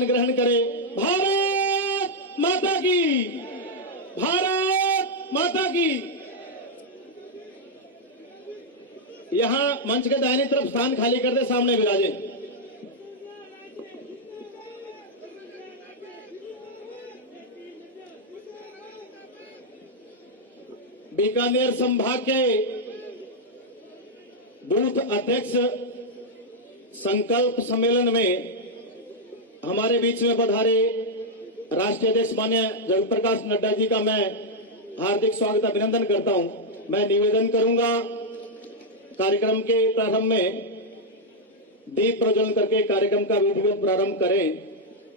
स्थान ग्रहण करें। भारत माता की, भारत माता की। यहां मंच के दाहिनी तरफ स्थान खाली कर दे, सामने विराजे। बीकानेर संभाग के बूथ अध्यक्ष संकल्प सम्मेलन में हमारे बीच में पधारे राष्ट्रीय अध्यक्ष माननीय जगत प्रकाश नड्डा जी का मैं हार्दिक स्वागत अभिनंदन करता हूं। मैं निवेदन करूंगा कार्यक्रम के प्रारंभ में दीप प्रज्वलन करके कार्यक्रम का विधिवत प्रारंभ करें।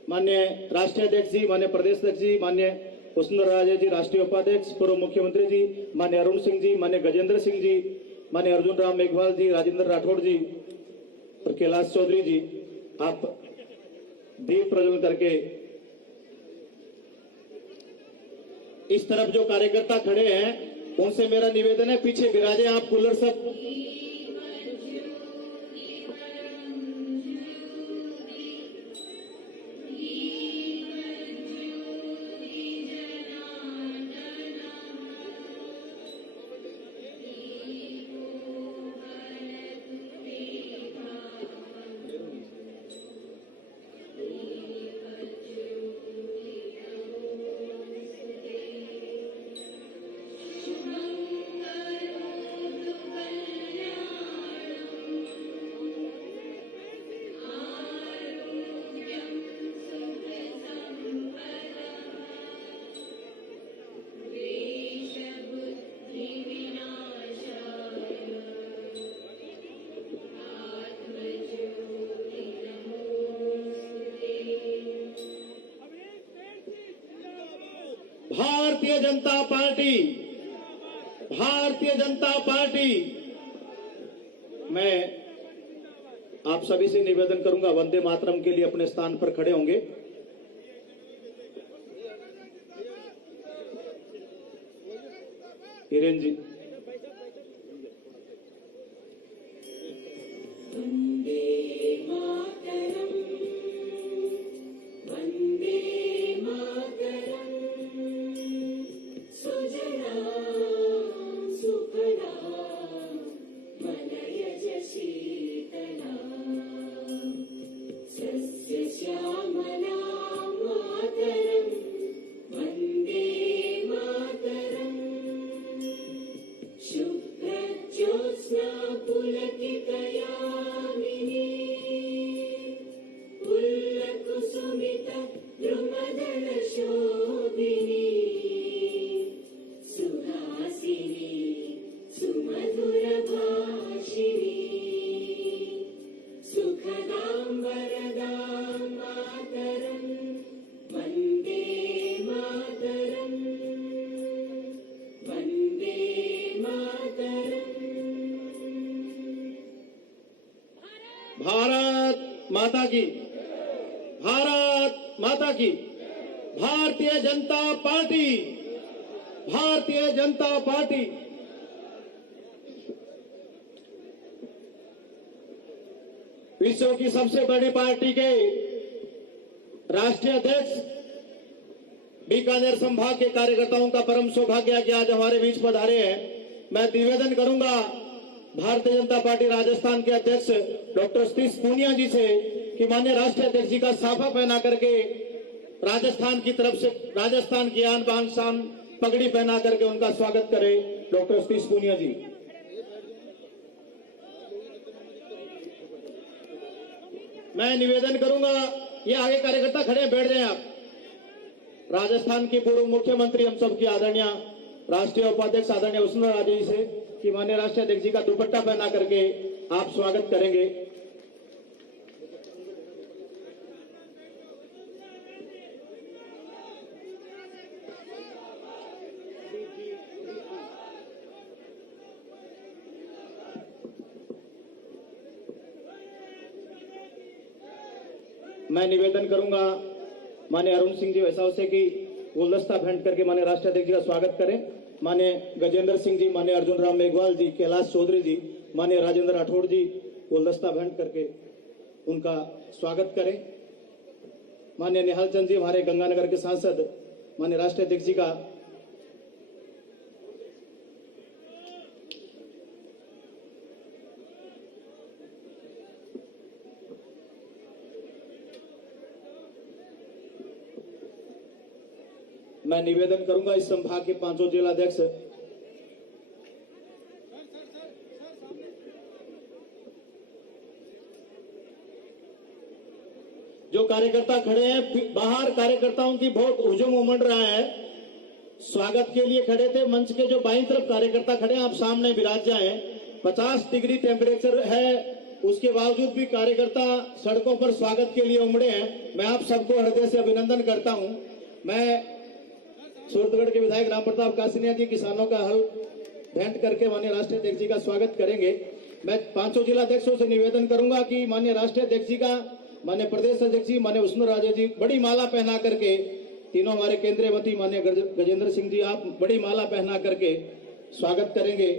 माननीय राष्ट्रीय अध्यक्ष जी, माननीय प्रदेश अध्यक्ष जी, माननीय वसुंधरा राजे जी, राष्ट्रीय उपाध्यक्ष, पूर्व मुख्यमंत्री जी, माननीय अरुण सिंह जी, माननीय गजेंद्र सिंह जी, माननीय अर्जुन राम मेघवाल जी, राजेंद्र राठौड़ जी और कैलाश चौधरी जी, आप दीप प्रज्वलन करके इस तरफ जो कार्यकर्ता खड़े हैं उनसे मेरा निवेदन है पीछे विराजे आप कूलर सब। Bharatiya Janata party, Bharatiya Janata party. मैं आप सभी से निवेदन करूंगा वंदे मातरम के लिए अपने स्थान पर खड़े होंगे। हिरेन जी। भारत माता की, भारत माता की। Bharatiya Janata party, Bharatiya Janata party. विश्व की सबसे बड़ी पार्टी के राष्ट्रीय अध्यक्ष बीकानेर संभाग के कार्यकर्ताओं का परम सौभाग्य कि आज हमारे बीच पधारे हैं। मैं निवेदन करूंगा भारतीय जनता पार्टी राजस्थान के अध्यक्ष डॉक्टर सतीश पूनिया जी से कि माननीय राष्ट्रीय अध्यक्ष जी का साफा पहना करके राजस्थान की तरफ से राजस्थान की आन बान शान पगड़ी पहना करके उनका स्वागत करें। डॉक्टर सतीश पूनिया जी। मैं निवेदन करूंगा, ये आगे कार्यकर्ता खड़े बैठ जाएं आप। राजस्थान की पूर्व मुख्यमंत्री हम सबकी आदरणीय राष्ट्रीय उपाध्यक्ष आदरणीय वसुंधरा राजे जी से कि माननीय राष्ट्रीय अध्यक्ष जी का दुपट्टा पहना करके आप स्वागत करेंगे। मैं निवेदन करूंगा माननीय अरुण सिंह जी वैसा से कि गुलदस्ता भेंट करके माननीय राष्ट्रीय अध्यक्ष जी का स्वागत करें। माननीय गजेंद्र सिंह जी, माननीय अर्जुन राम मेघवाल जी, कैलाश चौधरी जी, माननीय राजेंद्र राठौड़ जी गुलदस्ता भेंट करके उनका स्वागत करें। माननीय निहाल चंद जी, हमारे गंगानगर के सांसद, माननीय राष्ट्रीय अध्यक्ष जी का मैं निवेदन करूंगा इस संभाग के पांचों जिलाध्यक्ष जो कार्यकर्ता खड़े हैं बाहर, कार्यकर्ताओं की बहुत हुजूम उमड़ रहा है। स्वागत के लिए खड़े थे। मंच के जो बाईं तरफ कार्यकर्ता खड़े हैं, आप सामने विराज जाएं। 50 डिग्री टेम्परेचर है, उसके बावजूद भी कार्यकर्ता सड़कों पर स्वागत के लिए उमड़े हैं। मैं आप सबको हृदय से अभिनंदन करता हूं। मैं सूरतगढ़ के विधायक राम प्रताप कासिनिया जी किसानों का हल भेंट करके माननीय राष्ट्रीय अध्यक्ष जी का स्वागत करेंगे। मैं पांचों जिलाध्यक्षों से निवेदन करूंगा कि माननीय राष्ट्रीय अध्यक्ष जी का, माननीय प्रदेश अध्यक्ष जी, माननीय वसुंधरा राजे जी बड़ी माला पहना करके, तीनों हमारे केंद्रीय मंत्री माननीय गजेंद्र सिंह जी, आप बड़ी माला पहना करके स्वागत करेंगे।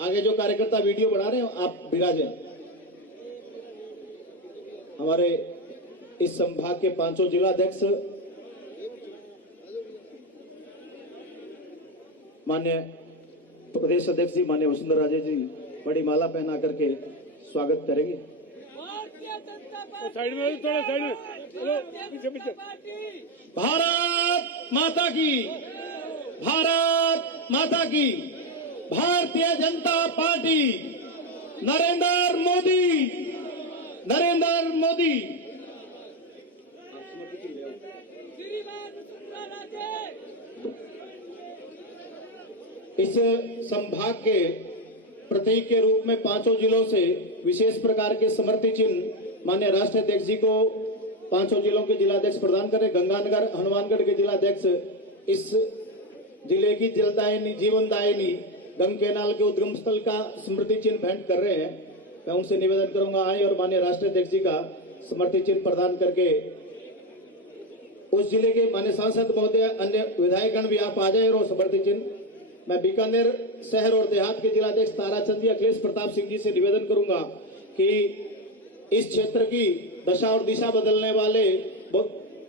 आगे जो कार्यकर्ता वीडियो बना रहे हैं आप विराजें। हमारे इस संभाग के पांचों जिलाध्यक्ष माननीय प्रदेश अध्यक्ष जी माननीय वसुंधरा राजे जी बड़ी माला पहना करके स्वागत करेंगे। साइड में, थोड़ा साइड में, चलो पीछे पीछे। भारत माता की, भारत माता की, भारतीय जनता पार्टी, नरेंद्र मोदी, नरेंद्र मोदी। इस संभाग के प्रतीक के रूप में पांचों जिलों से विशेष प्रकार के स्मृति चिन्ह माननीय राष्ट्रीय अध्यक्ष जी को पांचों जिलों के जिलाध्यक्ष प्रदान करें। गंगानगर हनुमानगढ़ के जिलाध्यक्ष इस जिले की जलदायिनी जीवनदायिनी गंग केनाल के उद्गम स्थल का स्मृति चिन्ह भेंट कर रहे हैं। मैं उनसे निवेदन करूंगा आए और माननीय राष्ट्रीय अध्यक्ष जी का स्मृति चिन्ह प्रदान करके उस जिले के माननीय सांसद महोदय, अन्य विधायकगण भी आप आ जाए और स्मृति चिन्ह। मैं बीकानेर शहर और देहात के जिलाध्यक्ष ताराचंद जी, अखिलेश प्रताप सिंह जी से निवेदन करूंगा कि इस क्षेत्र की दशा और दिशा बदलने वाले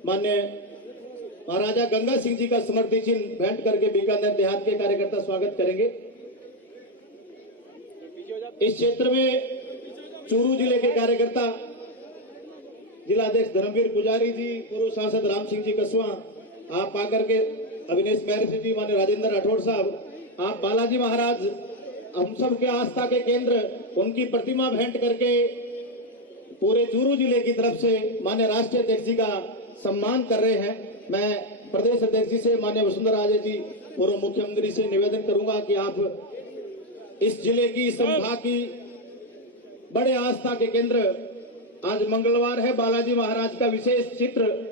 माननीय महाराजा गंगा सिंह जी का स्मृति चिन्ह भेंट करके बीकानेर देहात के कार्यकर्ता स्वागत करेंगे। इस क्षेत्र में चूरू जिले के कार्यकर्ता जिलाध्यक्ष धर्मवीर पुजारी जी, पूर्व सांसद राम सिंह जी कसवा, आप आकर के अविनेश महर्षि जी, माननीय राजेंद्र राठौड़ साहब, आप बालाजी महाराज, हम सब के आस्था के केंद्र, उनकी प्रतिमा भेंट करके पूरे चूरू जिले की तरफ से माननीय राष्ट्रीय अध्यक्ष जी का सम्मान कर रहे हैं। मैं प्रदेश अध्यक्ष जी से, माननीय वसुंधरा राजे जी, पूर्व मुख्यमंत्री से निवेदन करूंगा कि आप इस जिले की, संभाग की बड़े आस्था के केंद्र, आज मंगलवार है, बालाजी महाराज का विशेष चित्र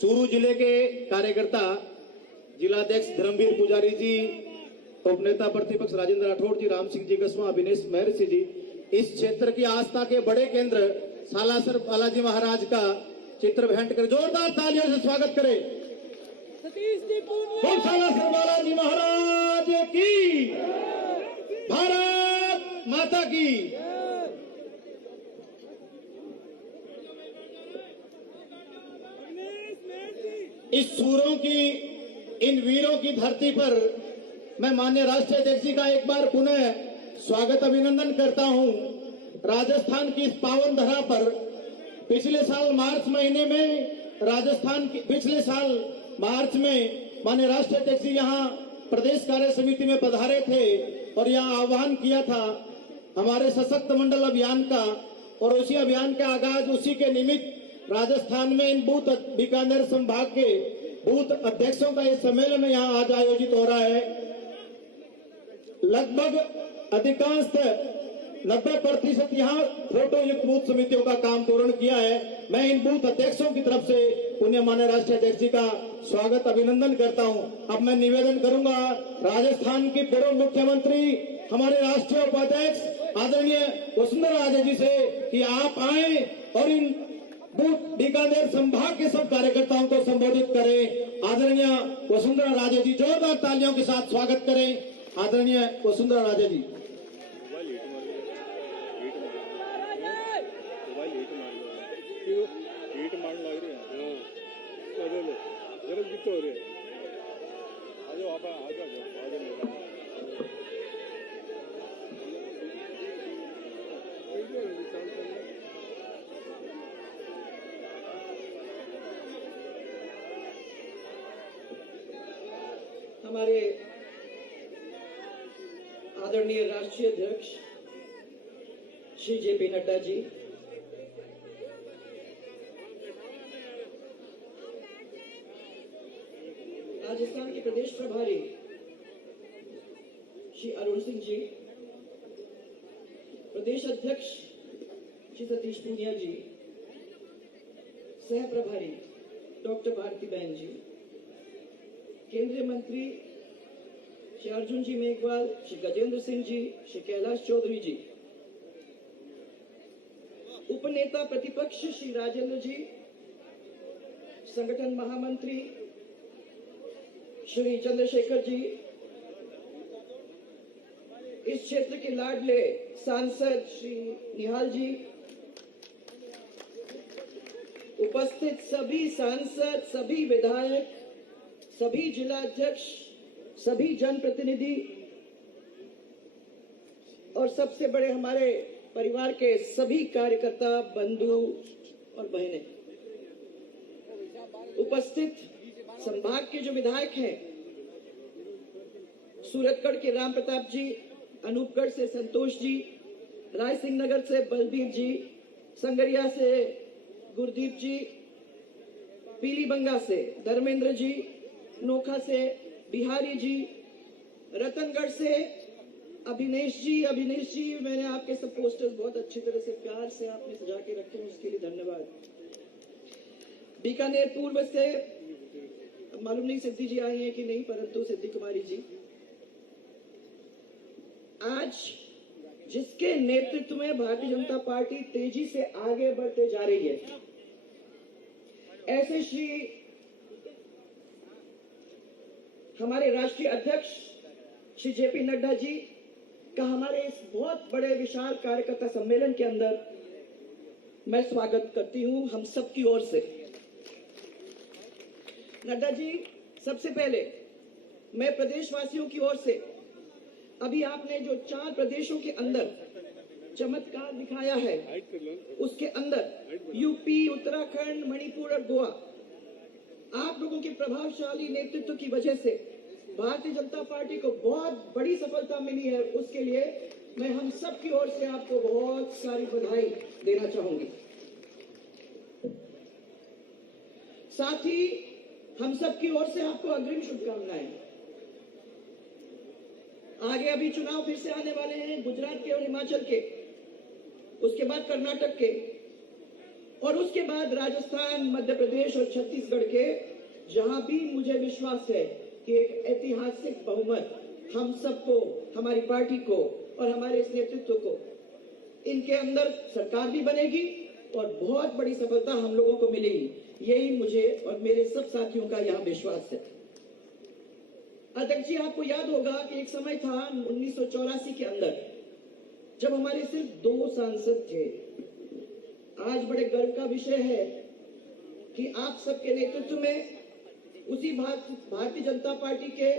चूरू जिले के कार्यकर्ता जिलाध्यक्ष धर्मवीर पुजारी जी, उपनेता प्रतिपक्ष राजेंद्र राठौड़ जी, राम सिंह जी कसवा, अविनेश महर्षि जी, इस क्षेत्र की आस्था के बड़े केंद्र सालासर बालाजी महाराज का चित्र भेंट कर जोरदार तालियों से स्वागत करें। बोल सालासर बालाजी महाराज की, भारत माता की। इस सूरों की, इन वीरों की धरती पर मैं माननीय राष्ट्रीय अध्यक्ष जी का एक बार पुनः स्वागत अभिनंदन करता हूं। राजस्थान की इस पावन धरा पर पिछले साल मार्च महीने में पिछले साल मार्च में माननीय राष्ट्रीय अध्यक्ष जी यहां प्रदेश कार्य समिति में पधारे थे और यहां आह्वान किया था हमारे सशक्त मंडल अभियान का, और उसी अभियान का आगाज उसी के निमित्त राजस्थान में इन बूथ बीकानेर संभाग के बूथ अध्यक्षों का ये सम्मेलन यहाँ आज आयोजित हो रहा है। लगभग अधिकांश 90% यहाँ फोटो युक्त बूथ समितियों का काम पूर्ण किया है। मैं इन बूथ अध्यक्षों की तरफ से पुण्य माननीय राष्ट्रीय अध्यक्ष जी का स्वागत अभिनंदन करता हूं। अब मैं निवेदन करूंगा राजस्थान की पूर्व मुख्यमंत्री, हमारे राष्ट्रीय उपाध्यक्ष आदरणीय वसुंधरा राजे जी से कि आप आए और इन बूथ बीकानेर संभाग के सब कार्यकर्ताओं को संबोधित करें आदरणीय वसुंधरा राजे जी, जोरदार तालियों के साथ स्वागत करें आदरणीय वसुंधरा राजे जी। हीट मार लग रही है। चलो जरा कितो हो रहे आ जाओ आप आ जाओ हमारे आदरणीय राष्ट्रीय अध्यक्ष श्री जेपी नड्डा जी, राजस्थान के प्रदेश प्रभारी श्री अरुण सिंह जी, प्रदेश अध्यक्ष श्री सतीश पूनिया जी, सह प्रभारी डॉक्टर भारती बहन जी, केंद्रीय मंत्री श्री अर्जुन जी मेघवाल, श्री गजेंद्र सिंह जी, श्री कैलाश चौधरी जी, उपनेता प्रतिपक्ष श्री राजेंद्र जी, संगठन महामंत्री श्री चंद्रशेखर जी, इस क्षेत्र के लाडले सांसद श्री निहाल जी, उपस्थित सभी सांसद, सभी विधायक, सभी जिलाध्यक्ष, सभी जनप्रतिनिधि और सबसे बड़े हमारे परिवार के सभी कार्यकर्ता, बंधु और बहनें, उपस्थित संभाग के जो विधायक हैं, सूरतगढ़ के राम प्रताप जी, अनूपगढ़ से संतोष जी, राय सिंह नगर से बलबीर जी, संगरिया से गुरदीप जी, पीलीबंगा से धर्मेंद्र जी, नोखा से बिहारी जी, रतनगढ़ से अभिनेश जी, मैंने आपके सब पोस्टर्स बहुत अच्छी तरह से प्यार से आपने सजा के रखे हैं, उसके लिए धन्यवाद। बीकानेर पूर्व से मालूम नहीं सिद्धि जी आई हैं कि नहीं, परंतु सिद्धि कुमारी जी, आज जिसके नेतृत्व में भारतीय जनता पार्टी तेजी से आगे बढ़ते जा रही है, ऐसे श्री हमारे राष्ट्रीय अध्यक्ष श्री जेपी नड्डा जी का हमारे इस बहुत बड़े विशाल कार्यकर्ता सम्मेलन के अंदर मैं स्वागत करती हूं हम सबकी ओर से। नड्डा जी, सबसे पहले मैं प्रदेशवासियों की ओर से अभी आपने जो 4 प्रदेशों के अंदर चमत्कार दिखाया है, उसके अंदर यूपी, उत्तराखंड, मणिपुर और गोवा, आप लोगों के प्रभावशाली नेतृत्व की वजह से भारतीय जनता पार्टी को बहुत बड़ी सफलता मिली है। उसके लिए मैं हम सब की ओर से आपको बहुत सारी बधाई देना चाहूंगी। साथ ही हम सब की ओर से आपको अग्रिम शुभकामनाएं। आगे अभी चुनाव फिर से आने वाले हैं, गुजरात के और हिमाचल के, उसके बाद कर्नाटक के, और उसके बाद राजस्थान, मध्य प्रदेश और छत्तीसगढ़ के, जहां भी मुझे विश्वास है कि एक ऐतिहासिक बहुमत हम सबको, हमारी पार्टी को और हमारे इस नेतृत्व को, इनके अंदर सरकार भी बनेगी और बहुत बड़ी सफलता हम लोगों को मिलेगी। यही मुझे और मेरे सब साथियों का यहाँ विश्वास है। अध्यक्ष जी, आपको याद होगा कि एक समय था 1984 के अंदर, जब हमारे सिर्फ 2 सांसद थे। आज बड़े गर्व का विषय है कि आप सबके नेतृत्व में उसी भारतीय जनता पार्टी के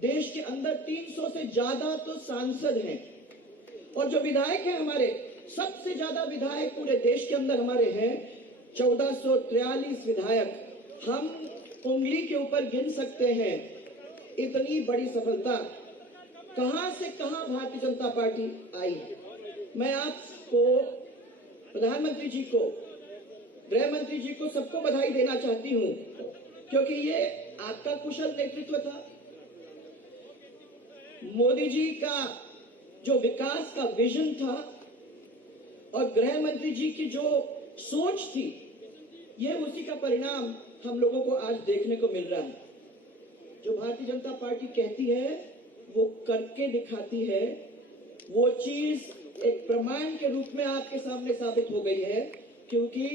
देश के अंदर 300 से ज्यादा तो सांसद हैं, और जो विधायक हैं हमारे, सबसे ज्यादा विधायक पूरे देश के अंदर हमारे हैं, 1443 विधायक। हम उंगली के ऊपर गिन सकते हैं। इतनी बड़ी सफलता कहां से कहां भारतीय जनता पार्टी आई है। मैं आपको, प्रधानमंत्री जी को, गृह मंत्री जी को, सबको बधाई देना चाहती हूं, क्योंकि ये आपका कुशल नेतृत्व था। मोदी जी का जो विकास का विजन था और गृह मंत्री जी की जो सोच थी, ये उसी का परिणाम हम लोगों को आज देखने को मिल रहा है। जो भारतीय जनता पार्टी कहती है वो करके दिखाती है। वो चीज एक प्रमाण के रूप में आपके सामने साबित हो गई है, क्योंकि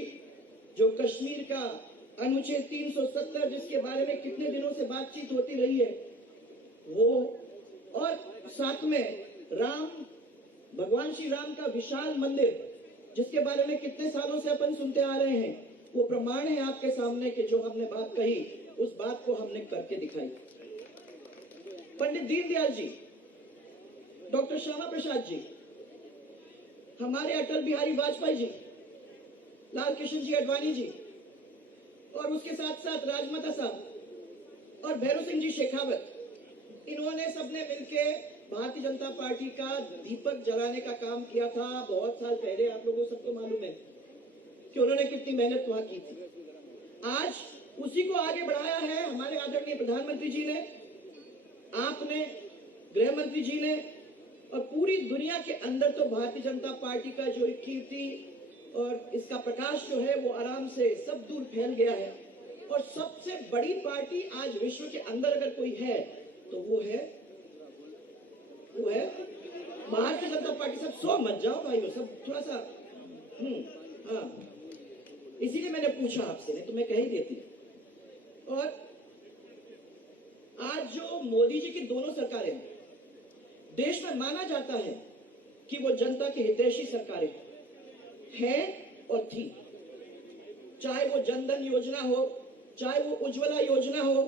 जो कश्मीर का अनुच्छेद 370 जिसके बारे में कितने दिनों से बातचीत होती रही है वो, और साथ में भगवान श्री राम का विशाल मंदिर जिसके बारे में कितने सालों से अपन सुनते आ रहे हैं, वो प्रमाण है आपके सामने कि जो हमने बात कही उस बात को हमने करके दिखाई। पंडित दीनदयाल जी, डॉक्टर श्यामा प्रसाद जी, हमारे अटल बिहारी वाजपेयी जी, लाल कृष्ण जी आडवाणी जी, और उसके साथ साथ राजमाता साहब और भैरव सिंह जी शेखावत, इन्होंने सबने मिलके भारतीय जनता पार्टी का दीपक जलाने का काम किया था बहुत साल पहले। आप लोगों को सबको मालूम है कि उन्होंने कितनी मेहनत वहां की थी। आज उसी को आगे बढ़ाया है हमारे आदरणीय प्रधानमंत्री जी ने, आपने, गृह मंत्री जी ने, और पूरी दुनिया के अंदर तो भारतीय जनता पार्टी का जो कीर्ति और इसका प्रकाश जो है वो आराम से सब दूर फैल गया है। और सबसे बड़ी पार्टी आज विश्व के अंदर अगर कोई है तो वो है भारतीय जनता पार्टी। सब सो मत जाओ भाइयों, सब थोड़ा सा हाँ, इसीलिए मैंने पूछा आपसे, नहीं तो मैं कह ही देती। और आज जो मोदी जी की दोनों सरकारें हैं, देश में माना जाता है कि वो जनता की हितैषी सरकारें हैं और थी। चाहे वो जनधन योजना हो, चाहे वो उज्ज्वला योजना हो,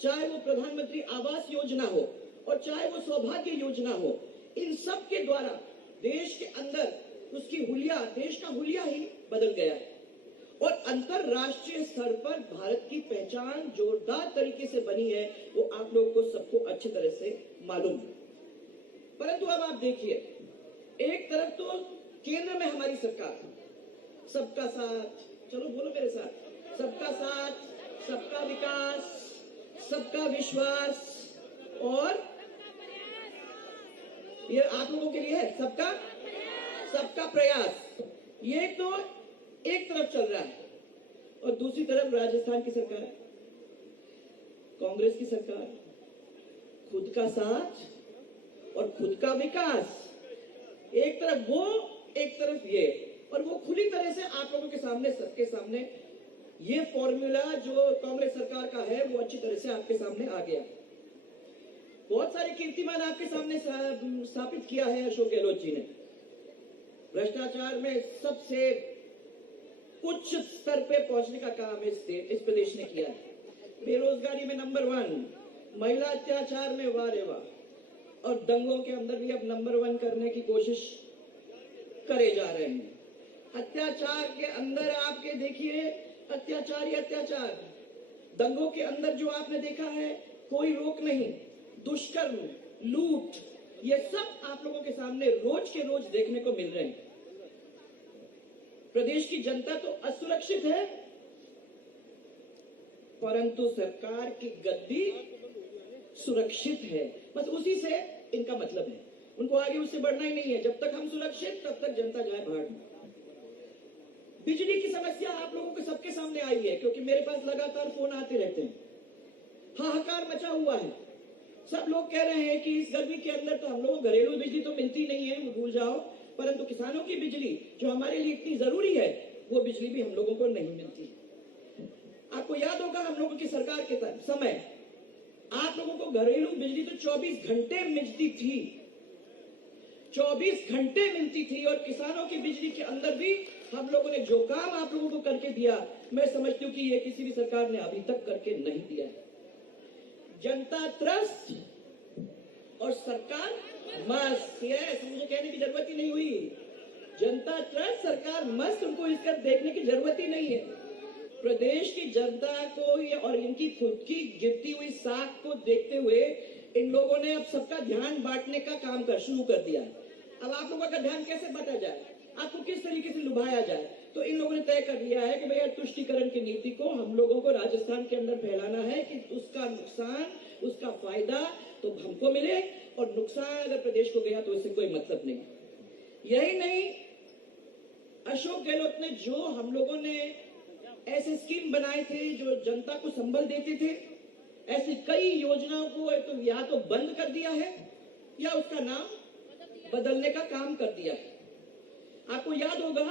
चाहे वो प्रधानमंत्री आवास योजना हो, और चाहे वो सौभाग्य योजना हो, इन सब के द्वारा देश के अंदर उसकी हुलिया, देश का हुलिया ही बदल गया है। और अंतरराष्ट्रीय स्तर पर भारत की पहचान जोरदार तरीके से बनी है, वो आप लोगों को सबको अच्छी तरह से मालूम है। परंतु अब आप देखिए, एक तरफ तो केंद्र में हमारी सरकार सबका साथ, चलो बोलो मेरे साथ, सबका साथ, सबका विकास, सबका विश्वास, और ये आप लोगों के लिए है सबका प्रयास, ये तो एक तरफ चल रहा है। और दूसरी तरफ राजस्थान की सरकार, कांग्रेस की सरकार, खुद का साथ और खुद का विकास, एक तरफ वो, एक तरफ ये, और वो खुली तरह से आप लोगों के सामने, सबके सामने ये फॉर्मूला जो कांग्रेस सरकार का है वो अच्छी तरह से आपके सामने आ गया। बहुत सारे कीर्तिमान आपके सामने स्थापित किया है अशोक गहलोत जी ने। भ्रष्टाचार में सबसे उच्च स्तर पे पहुंचने का काम इस प्रदेश ने किया है। बेरोजगारी में नंबर 1, महिला अत्याचार में वाह रे वाह, और दंगों के अंदर भी अब नंबर 1 करने की कोशिश करे जा रहे हैं। अत्याचार के अंदर आपके देखिए, अत्याचार ही अत्याचार, दंगों के अंदर जो आपने देखा है कोई रोक नहीं, दुष्कर्म, लूट, ये सब आप लोगों के सामने रोज के रोज देखने को मिल रहे हैं। प्रदेश की जनता तो असुरक्षित है, परंतु सरकार की गद्दी सुरक्षित है। बस उसी से इनका मतलब है, उनको आगे उससे बढ़ना ही नहीं है। जब तक हम सुरक्षित, तब तक जनता जाए भाड़। बिजली की समस्या आप लोगों के सबके सामने आई है, क्योंकि मेरे पास लगातार फोन आते रहते हैं। हाहाकार मचा हुआ है, सब लोग कह रहे हैं कि इस गर्मी के अंदर तो हम लोगों को घरेलू बिजली तो मिलती नहीं है, वो भूल जाओ, परंतु किसानों की बिजली जो हमारे लिए इतनी जरूरी है, वो बिजली भी हम लोगों को नहीं मिलती। आपको याद होगा हम लोगों की सरकार के समय आप लोगों को घरेलू बिजली तो 24 घंटे मिलती थी, 24 घंटे मिलती थी। और किसानों की बिजली के अंदर भी हम लोगों ने जो काम आप लोगों को करके दिया, मैं समझती हूँ कि ये किसी भी सरकार ने अभी तक करके नहीं दिया है। जनता त्रस्त और सरकार मस्त, मुझे कहने की जरूरत ही नहीं हुई। जनता त्रस्त, सरकार मस्त, उनको इसका देखने की जरूरत ही नहीं है। प्रदेश की जनता को और इनकी खुद की गिरती हुई साख को देखते हुए इन लोगों ने अब सबका ध्यान बांटने का काम शुरू कर दिया। अब आप लोगों का ध्यान कैसे बांटा जाए, आपको किस तरीके से लुभाया जाए, तो इन लोगों ने तय कर लिया है कि भैया तुष्टीकरण की नीति को हम लोगों को राजस्थान के अंदर फैलाना है कि उसका नुकसान, उसका फायदा तो हमको मिले, और नुकसान अगर प्रदेश को गया तो इससे कोई मतलब नहीं। यही नहीं, अशोक गहलोत ने जो हम लोगों ने ऐसे स्कीम बनाए थे जो जनता को संबल देते थे, ऐसी कई योजनाओं को तो या तो बंद कर दिया है या उसका नाम बदलने का काम कर दिया है। आपको याद होगा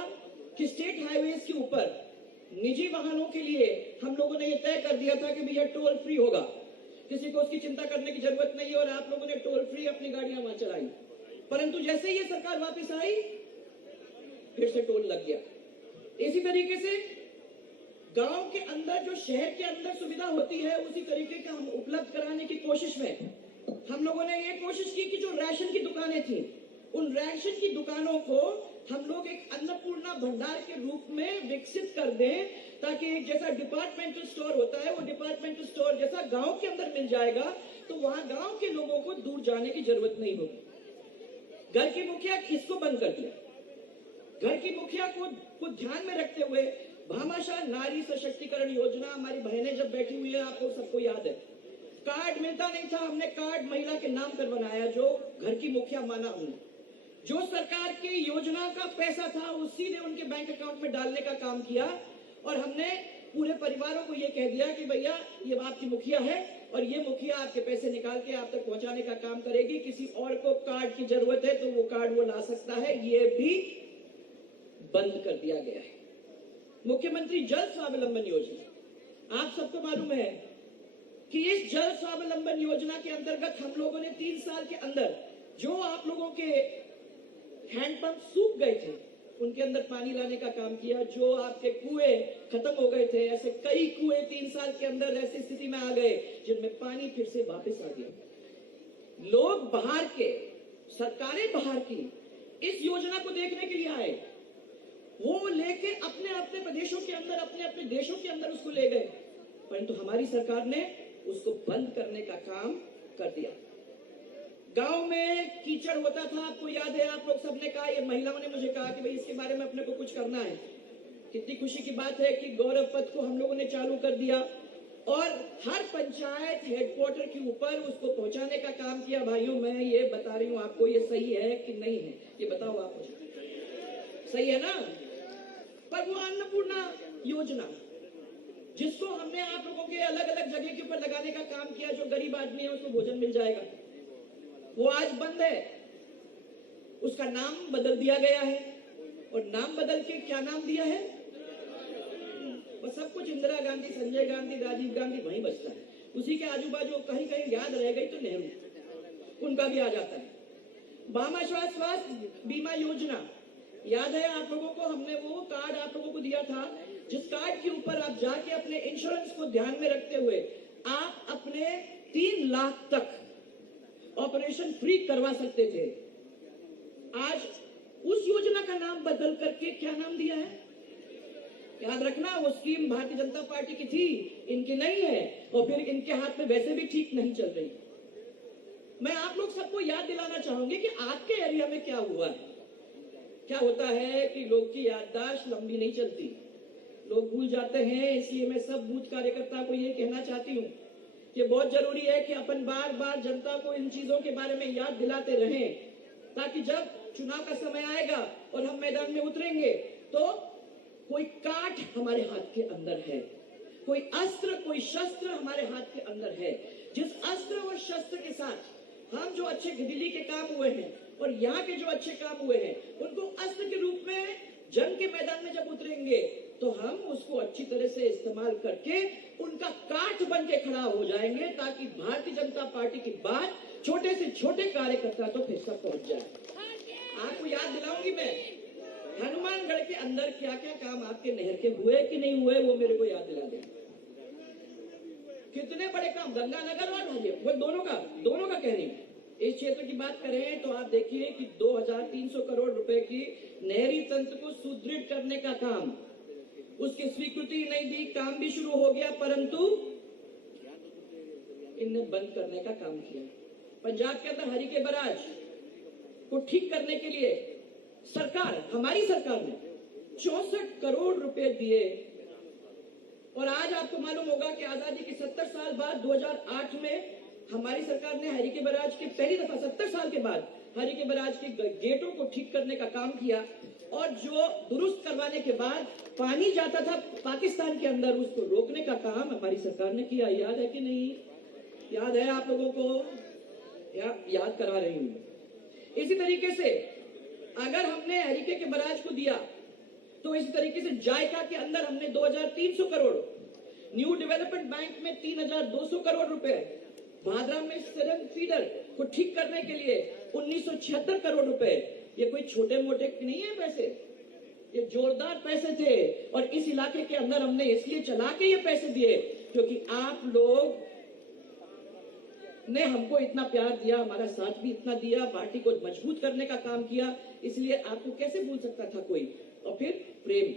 कि स्टेट हाईवेज के ऊपर निजी वाहनों के लिए हम लोगों ने ये तय कर दिया था कि भैया टोल फ्री होगा, किसी को उसकी चिंता करने की जरूरत नहीं है, और आप लोगों ने टोल फ्री अपनी गाड़ियां वहां चलाई। परंतु जैसे ही ये सरकार वापस आई, फिर से टोल लग गया। इसी तरीके से गांव के अंदर जो शहर के अंदर सुविधा होती है, उसी तरीके का हम उपलब्ध कराने की कोशिश में हम लोगों ने ये कोशिश की कि जो राशन की दुकानें थी, उन राशन की दुकानों को हम लोग एक अन्नपूर्णा भंडार के रूप में विकसित कर दें, ताकि एक जैसा डिपार्टमेंटल स्टोर होता है, वो डिपार्टमेंटल स्टोर जैसा गांव के अंदर मिल जाएगा, तो वहां गांव के लोगों को दूर जाने की जरूरत नहीं होगी। घर की मुखिया इसको बंद कर दिया। घर की मुखिया को ध्यान में रखते हुए भामाशाह नारी सशक्तिकरण योजना, हमारी बहनें जब बैठी हुई है, आपको सबको याद है, कार्ड मिलता नहीं था, हमने कार्ड महिला के नाम पर बनाया, जो घर की मुखिया माना हमने। जो सरकार की योजना का पैसा था, उसी ने उनके बैंक अकाउंट में डालने का काम किया, और हमने पूरे परिवारों को ये कह दिया कि भैया ये आपकी मुखिया है, और ये मुखिया आपके पैसे निकाल के आप तक पहुंचाने का काम करेगी। किसी और को कार्ड की जरूरत है तो वो कार्ड वो ला सकता है, ये भी बंद कर दिया गया है। मुख्यमंत्री जल स्वावलंबन योजना, आप सबको मालूम है कि इस जल स्वावलंबन योजना के अंतर्गत हम लोगों ने 3 साल के अंदर जो आप लोगों के हैंडपंप सूख गए थे, उनके अंदर पानी लाने का काम किया। जो आपके कुएं खत्म हो गए थे, ऐसे कई कुएं 3 साल के अंदर ऐसी स्थिति में आ गए जिनमें पानी फिर से वापस आ गया। लोग बाहर के, सरकारें बाहर की इस योजना को देखने के लिए आए, वो लेके अपने अपने प्रदेशों के अंदर, अपने अपने देशों के अंदर उसको ले गए, परंतु हमारी सरकार ने उसको बंद करने का काम कर दिया। गांव में कीचड़ होता था, आपको याद है, आप लोग सबने कहा, ये महिलाओं ने मुझे कहा कि भाई इसके बारे में अपने को कुछ करना है। कितनी खुशी की बात है कि गौरव पथ को हम लोगों ने चालू कर दिया, और हर पंचायत हेडक्वार्टर के ऊपर उसको पहुंचाने का काम किया। भाइयों, मैं ये बता रही हूँ आपको, ये सही है कि नहीं है, ये बताओ आप मुझे। सही है ना? पर वो अन्नपूर्णा योजना, जिसको हमने आप लोगों के अलग अलग जगह के ऊपर लगाने का काम किया, जो गरीब आदमी है उसको भोजन मिल जाएगा, वो आज बंद है। उसका नाम बदल दिया गया है, और नाम बदल के क्या नाम दिया है? बस सब कुछ इंदिरा गांधी, संजय गांधी, राजीव गांधी वहीं बचता है। उसी के आजू बाजू कहीं कहीं याद रह गई तो नेहरू, उनका भी आ जाता है। भामाशाह स्वास्थ्य बीमा योजना, याद है आप लोगों को, हमने वो कार्ड आप लोगों को दिया था, जिस कार्ड के ऊपर आप जाके अपने इंश्योरेंस को ध्यान में रखते हुए आप अपने 3 लाख तक ऑपरेशन फ्री करवा सकते थे। आज उस योजना का नाम बदल करके क्या नाम दिया है? याद रखना, वो स्कीम भारतीय जनता पार्टी की थी, इनकी नहीं है, और फिर इनके हाथ में वैसे भी ठीक नहीं चल रही। मैं आप लोग सबको याद दिलाना चाहूंगी कि आपके एरिया में क्या हुआ है। क्या होता है कि लोग की याददाश्त लंबी नहीं चलती, लोग भूल जाते हैं। इसलिए मैं सब बूथ कार्यकर्ता को ये कहना चाहती हूँ कि बहुत जरूरी है कि अपन बार बार जनता को इन चीजों के बारे में याद दिलाते रहें, ताकि जब चुनाव का समय आएगा और हम मैदान में उतरेंगे तो कोई काठ हमारे हाथ के अंदर है, कोई अस्त्र, कोई शस्त्र हमारे हाथ के अंदर है। जिस अस्त्र और शस्त्र के साथ हम जो अच्छे दिल्ली के काम हुए हैं और यहाँ के जो अच्छे काम हुए हैं, उनको अस्त्र के रूप में जंग के मैदान में जब उतरेंगे तो हम उसको अच्छी तरह से इस्तेमाल करके उनका काठ बन के खड़ा हो जाएंगे, ताकि भारतीय जनता पार्टी की बात छोटे से छोटे कार्यकर्ता तो फिर तक पहुंच जाए। आपको याद दिलाऊंगी मैं, हनुमानगढ़ के अंदर क्या क्या काम आपके नहर के हुए कि नहीं हुए, वो मेरे को याद दिला दें। कितने बड़े काम, गंगानगर और वो दोनों का कह रही हूँ। इस क्षेत्र की बात करें तो आप देखिए कि 2300 करोड़ रुपए की नहरी तंत्र को सुदृढ़ करने का काम, उसकी स्वीकृति नहीं दी, काम भी शुरू हो गया, परंतु इनने बंद करने का काम किया। पंजाब के अंदर हरिके बराज को ठीक करने के लिए सरकार, हमारी सरकार ने 64 करोड़ रुपए दिए, और आज आपको मालूम होगा कि आजादी के 70 साल बाद 2008 में हमारी सरकार ने हरिके बराज के पहली दफा 70 साल के बाद हरिके बराज के गेटों को ठीक करने का काम किया, और जो दुरुस्त करवाने के बाद पानी जाता था पाकिस्तान के अंदर, उसको रोकने का काम हमारी सरकार ने किया। याद है कि नहीं? याद है आप लोगों को? याद करा रही हूं। इसी तरीके से अगर हमने हरिके के बराज को दिया तो इसी तरीके से जायका के अंदर हमने 2300 करोड़, न्यू डेवलपमेंट बैंक में 3200 करोड़ रुपए, भादरा में सरन फीडर को ठीक करने के लिए 1976 करोड़ रुपए। ये कोई छोटे मोटे नहीं है पैसे, ये जोरदार पैसे थे। और इस इलाके के अंदर हमने इसलिए चला के ये पैसे दिए क्योंकि आप लोग ने हमको इतना प्यार दिया, हमारा साथ भी इतना दिया, पार्टी को मजबूत करने का काम किया, इसलिए आपको कैसे भूल सकता था कोई। और फिर प्रेम,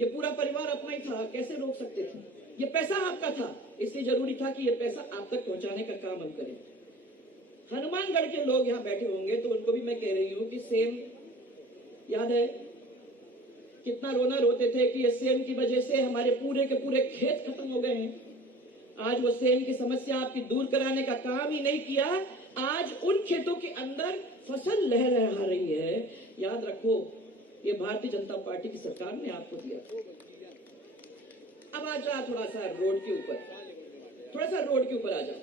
ये पूरा परिवार अपना ही था, कैसे रोक सकते थे। ये पैसा आपका था, इसलिए जरूरी था कि ये पैसा आप तक पहुंचाने का काम हम करें। हनुमानगढ़ के लोग यहाँ बैठे होंगे तो उनको भी मैं कह रही हूँ कि सेम याद है, कितना रोना रोते थे कि ये सेम की वजह से हमारे पूरे के पूरे खेत खत्म हो गए हैं। आज वो सेम की समस्या आपकी दूर कराने का काम ही नहीं किया, आज उन खेतों के अंदर फसल लहरा रही है। याद रखो, ये भारतीय जनता पार्टी की सरकार ने आपको दिया। अब आ जा थोड़ा सा रोड के ऊपर, थोड़ा सा रोड के ऊपर आ जा।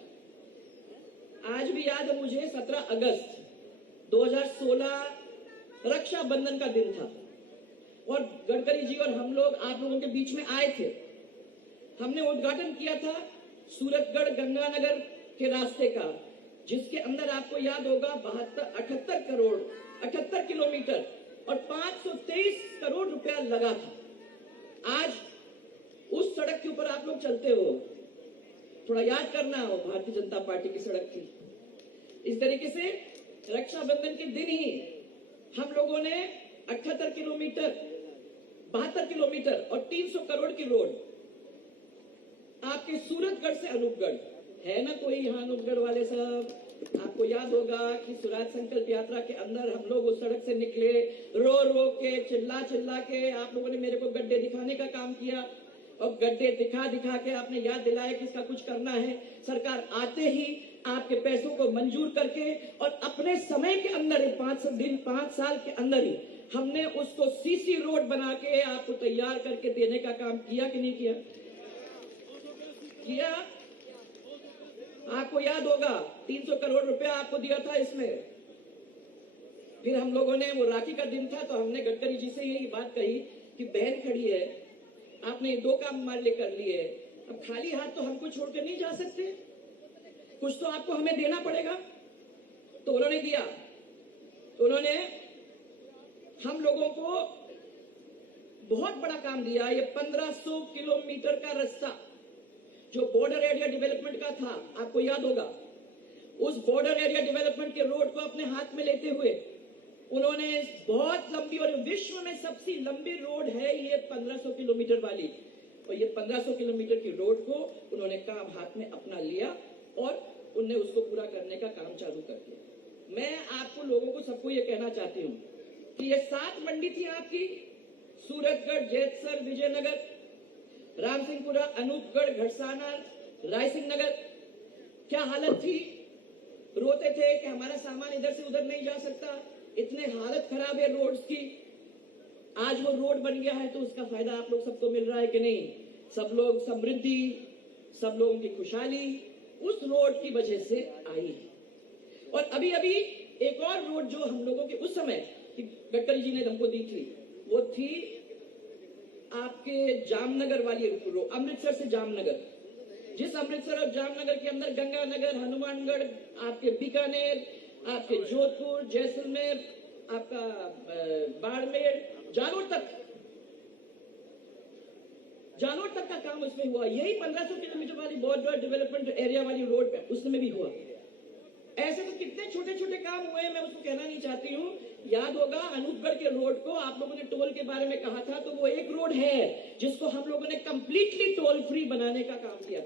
आज भी याद है मुझे 17 अगस्त 2016 रक्षाबंधन का दिन था और गडकरी जी और हम लोग आप लोगों के बीच में आए थे। हमने उद्घाटन किया था सूरतगढ़ गंगानगर के रास्ते का, जिसके अंदर आपको याद होगा 78 किलोमीटर और 523 करोड़ रुपया लगा था। आज उस सड़क के ऊपर आप लोग चलते हो, थोड़ा याद करना हो, भारतीय जनता पार्टी की सड़क थी। इस तरीके से रक्षाबंधन के दिन ही हम लोगों ने 78 किलोमीटर, 72 किलोमीटर और 300 करोड़ की रोड आपके सूरतगढ़ से अनूपगढ़, है ना कोई यहाँ अनूपगढ़ वाले साहब, आपको याद होगा कि स्वराज संकल्प यात्रा के अंदर हम लोग उस सड़क से निकले, रो रो के, चिल्ला चिल्ला के आप लोगों ने मेरे को गड्ढे दिखाने का काम किया और गड्ढे दिखा दिखा के आपने याद दिलाया कि इसका कुछ करना है। सरकार आते ही आपके पैसों को मंजूर करके और अपने समय के अंदर 5 साल के अंदर ही हमने उसको सीसी रोड बना के आपको तैयार करके देने का काम किया कि नहीं किया? किया। आपको याद होगा 300 करोड़ रुपया आपको दिया था इसमें। फिर हम लोगों ने, वो राखी का दिन था तो हमने गडकरी जी से यही बात कही कि बहन खड़ी है, आपने 2 काम हमारे लिए कर लिए, अब खाली हाथ तो हमको छोड़कर नहीं जा सकते, कुछ तो आपको हमें देना पड़ेगा। तो उन्होंने दिया, उन्होंने हम लोगों को बहुत बड़ा काम दिया। ये 1500 किलोमीटर का रास्ता जो बॉर्डर एरिया डेवलपमेंट का था, आपको याद होगा, उस बॉर्डर एरिया डेवलपमेंट के रोड को अपने हाथ में लेते हुए उन्होंने बहुत लंबी, और विश्व में सबसे लंबी रोड है ये 1500 किलोमीटर वाली, और ये 1500 किलोमीटर की रोड को उन्होंने काम हाथ में अपना लिया और उन्होंने उसको पूरा करने का काम चालू कर दिया। मैं आपको लोगों को सबको ये कहना चाहती हूँ कि ये 7 मंडी थी आपकी, सूरतगढ़, जैतसर, विजयनगर, रामसिंहपुरा, अनूपगढ़, घड़साना, रायसिंह नगर, क्या हालत थी। रोते थे कि हमारा सामान इधर से उधर नहीं जा सकता, इतने हालत खराब है रोड्स की। आज वो रोड बन गया है तो उसका फायदा आप लोग सबको मिल रहा है कि नहीं? सब लोग समृद्धि, सब लोगों की खुशहाली उस रोड की वजह से आई है। और अभी अभी एक और रोड जो हम लोगों के उस समय गडकरी जी ने हमको दी थी, वो थी आपके जामनगर वाली रोड, अमृतसर से जामनगर, जिस अमृतसर और जामनगर के अंदर गंगानगर, हनुमानगढ़, आपके बीकानेर, आपके जोधपुर, जैसलमेर, आपका बाड़मेर, जालोर तक का काम उसमें हुआ। यही 1500 किलोमीटर वाली बॉर्डर डेवलपमेंट एरिया वाली रोड पे उसमें भी हुआ। ऐसे तो कितने छोटे छोटे काम हुए, मैं उसको कहना नहीं चाहती हूँ। याद होगा अनूपगढ़ के रोड को आप लोगों ने टोल के बारे में कहा था, तो वो एक रोड है जिसको हम लोगों ने कंप्लीटली टोल फ्री बनाने का काम किया,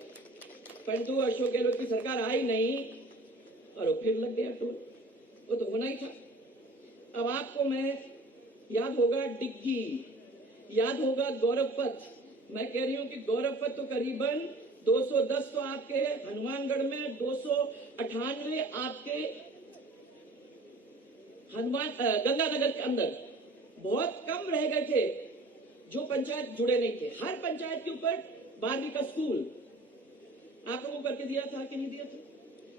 परंतु अशोक गहलोत की सरकार आई नहीं और वो फिर लग गया टोल, वो तो होना ही था। अब आपको मैं, याद होगा डिग्गी, याद होगा गौरव पथ, मैं कह रही हूं कि गौरव पथ तो करीबन 210 तो आपके हनुमानगढ़ में, 298 आपके गंगानगर के अंदर, बहुत कम रह गए थे जो पंचायत जुड़े नहीं थे। हर पंचायत के ऊपर 12वीं का स्कूल आप लोगों को करके दिया था कि नहीं दिया था?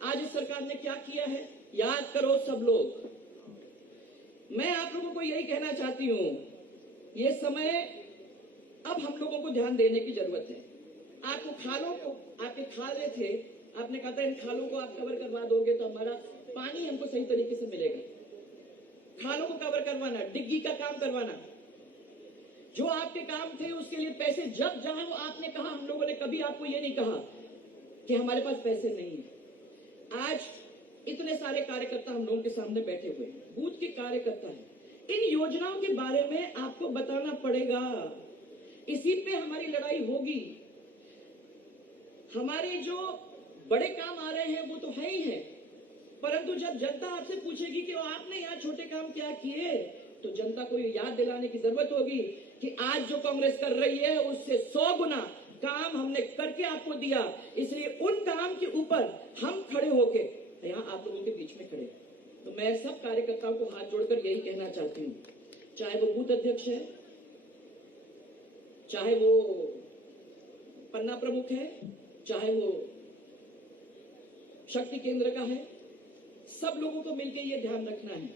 आज इस सरकार ने क्या किया है, याद करो सब लोग। मैं आप लोगों को यही कहना चाहती हूं ये समय अब हम लोगों को ध्यान देने की जरूरत है। आपको खालों को, आपके खाले थे, आपने कहा था इन खालों को आप कवर करवा दोगे तो हमारा पानी हमको सही तरीके से मिलेगा। खालों को कवर करवाना, डिग्गी का काम करवाना, जो आपके काम थे उसके लिए पैसे जब जहां आपने कहा, हम लोगों ने कभी आपको ये नहीं कहा कि हमारे पास पैसे नहीं है। आज इतने सारे कार्यकर्ता हम लोगों के सामने बैठे हुए हैं, बूथ के कार्यकर्ता हैं, इन योजनाओं के बारे में आपको बताना पड़ेगा। इसी पे हमारी लड़ाई होगी। हमारे जो बड़े काम आ रहे हैं वो तो है ही है, परंतु जब जनता आपसे पूछेगी कि आपने यहाँ छोटे काम क्या किए, तो जनता को ये याद दिलाने की जरूरत होगी कि आज जो कांग्रेस कर रही है उससे 100 गुना काम हमने करके आपको दिया। इसलिए उन काम के ऊपर हम खड़े होके यहाँ आप लोगों के बीच में खड़े। तो मैं सब कार्यकर्ताओं को हाथ जोड़कर यही कहना चाहती हूँ, चाहे वो बूथ अध्यक्ष है, चाहे वो पन्ना प्रमुख है, चाहे वो शक्ति केंद्र का है, सब लोगों को मिलकर ये ध्यान रखना है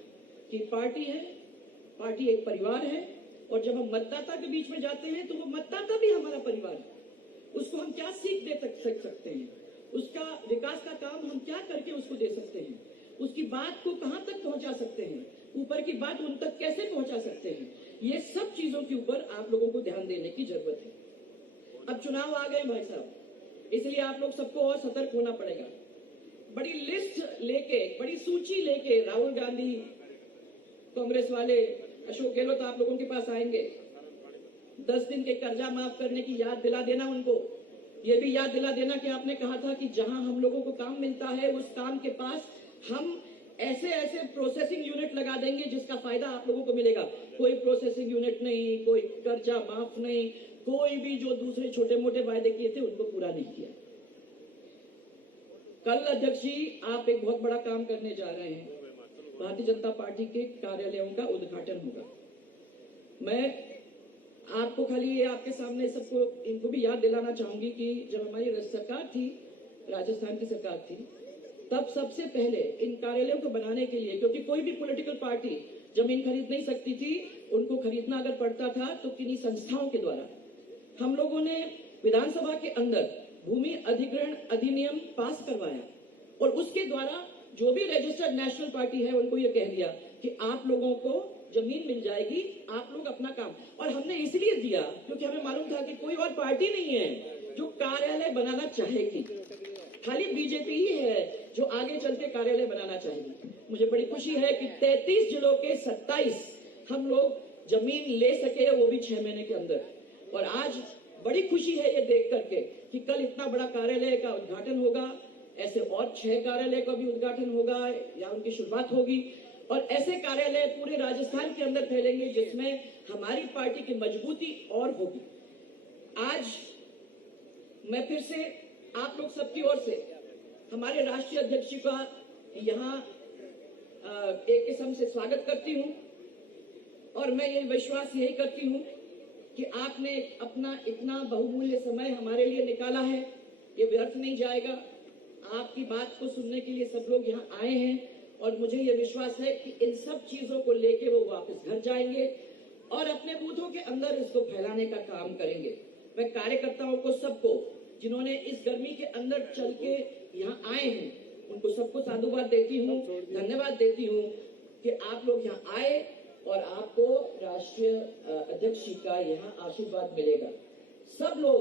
कि पार्टी है, पार्टी एक परिवार है, और जब हम मतदाता के बीच में जाते हैं तो वो मतदाता भी हमारा परिवार है। उसको हम क्या सीख दे सकते हैं, उसका विकास का काम हम क्या करके उसको दे सकते हैं, उसकी बात को कहां तक पहुंचा सकते हैं, ऊपर की बात उन तक कैसे पहुंचा सकते हैं, ये सब चीजों के ऊपर आप लोगों को ध्यान देने की जरूरत है। अब चुनाव आ गए भाई साहब, इसलिए आप लोग सबको और सतर्क होना पड़ेगा। बड़ी लिस्ट लेके, बड़ी सूची लेके राहुल गांधी, कांग्रेस वाले, अशोक गहलोत आप लोगों के पास आएंगे। 10 दिन के कर्जा माफ करने की याद दिला देना उनको। ये भी याद दिला देना कि आपने कहा था कि जहां हम लोगों को काम मिलता है उस काम के पास हम ऐसे ऐसे प्रोसेसिंग यूनिट लगा देंगे जिसका फायदा आप लोगों को मिलेगा। कोई प्रोसेसिंग यूनिट नहीं, कोई कर्जा माफ नहीं, कोई भी जो दूसरे छोटे मोटे वायदे किए थे उनको पूरा नहीं किया। कल अध्यक्ष जी आप एक बहुत बड़ा काम करने जा रहे हैं, भारतीय जनता पार्टी के कार्यालयों का उद्घाटन होगा। मैं आपको खाली ये आपके सामने सबको इनको भी याद दिलाना चाहूंगी कि जब हमारी सरकार थी, राजस्थान की सरकार थी, तब सबसे पहले इन कार्यालयों को बनाने के लिए, क्योंकि कोई भी पॉलिटिकल पार्टी जमीन खरीद नहीं सकती थी, उनको खरीदना अगर पड़ता था तो किन्हीं संस्थाओं के द्वारा हम लोगों ने विधानसभा के अंदर भूमि अधिग्रहण अधिनियम पास करवाया, और उसके द्वारा जो भी रजिस्टर्ड नेशनल पार्टी है उनको ये कह दिया कि आप लोगों को जमीन मिल जाएगी, आप लोग अपना काम। और हमने इसलिए दिया क्योंकि हमें मालूम था कि कोई और पार्टी नहीं है जो कार्यालय बनाना चाहेगी, खाली बीजेपी ही है जो आगे चल के कार्यालय बनाना चाहेगी। मुझे बड़ी खुशी है कि 33 जिलों के 27 हम लोग जमीन ले सके, वो भी 6 महीने के अंदर। और आज बड़ी खुशी है ये देख करके कि कल इतना बड़ा कार्यालय का उद्घाटन होगा, ऐसे और 6 कार्यालय का भी उद्घाटन होगा या उनकी शुरुआत होगी, और ऐसे कार्यालय पूरे राजस्थान के अंदर फैलेंगे जिसमें हमारी पार्टी की मजबूती और होगी। आज मैं फिर से आप लोग सबकी ओर से हमारे राष्ट्रीय अध्यक्ष जी का यहाँ एक किस्म से स्वागत करती हूँ, और मैं ये विश्वास यही करती हूँ कि आपने अपना इतना बहुमूल्य समय हमारे लिए निकाला है, ये व्यर्थ नहीं जाएगा। आपकी बात को सुनने के लिए सब लोग यहाँ आए हैं, और मुझे ये विश्वास है कि इन सब चीजों को लेके वो वापस घर जाएंगे और अपने बूथों के अंदर इसको फैलाने का काम करेंगे। मैं कार्यकर्ताओं को सबको जिन्होंने इस गर्मी के अंदर चल के यहाँ आए हैं, उनको सबको साधुवाद देती हूँ, धन्यवाद देती हूँ कि आप लोग यहाँ आए और आपको राष्ट्रीय अध्यक्ष जी का यहाँ आशीर्वाद मिलेगा। सब लोग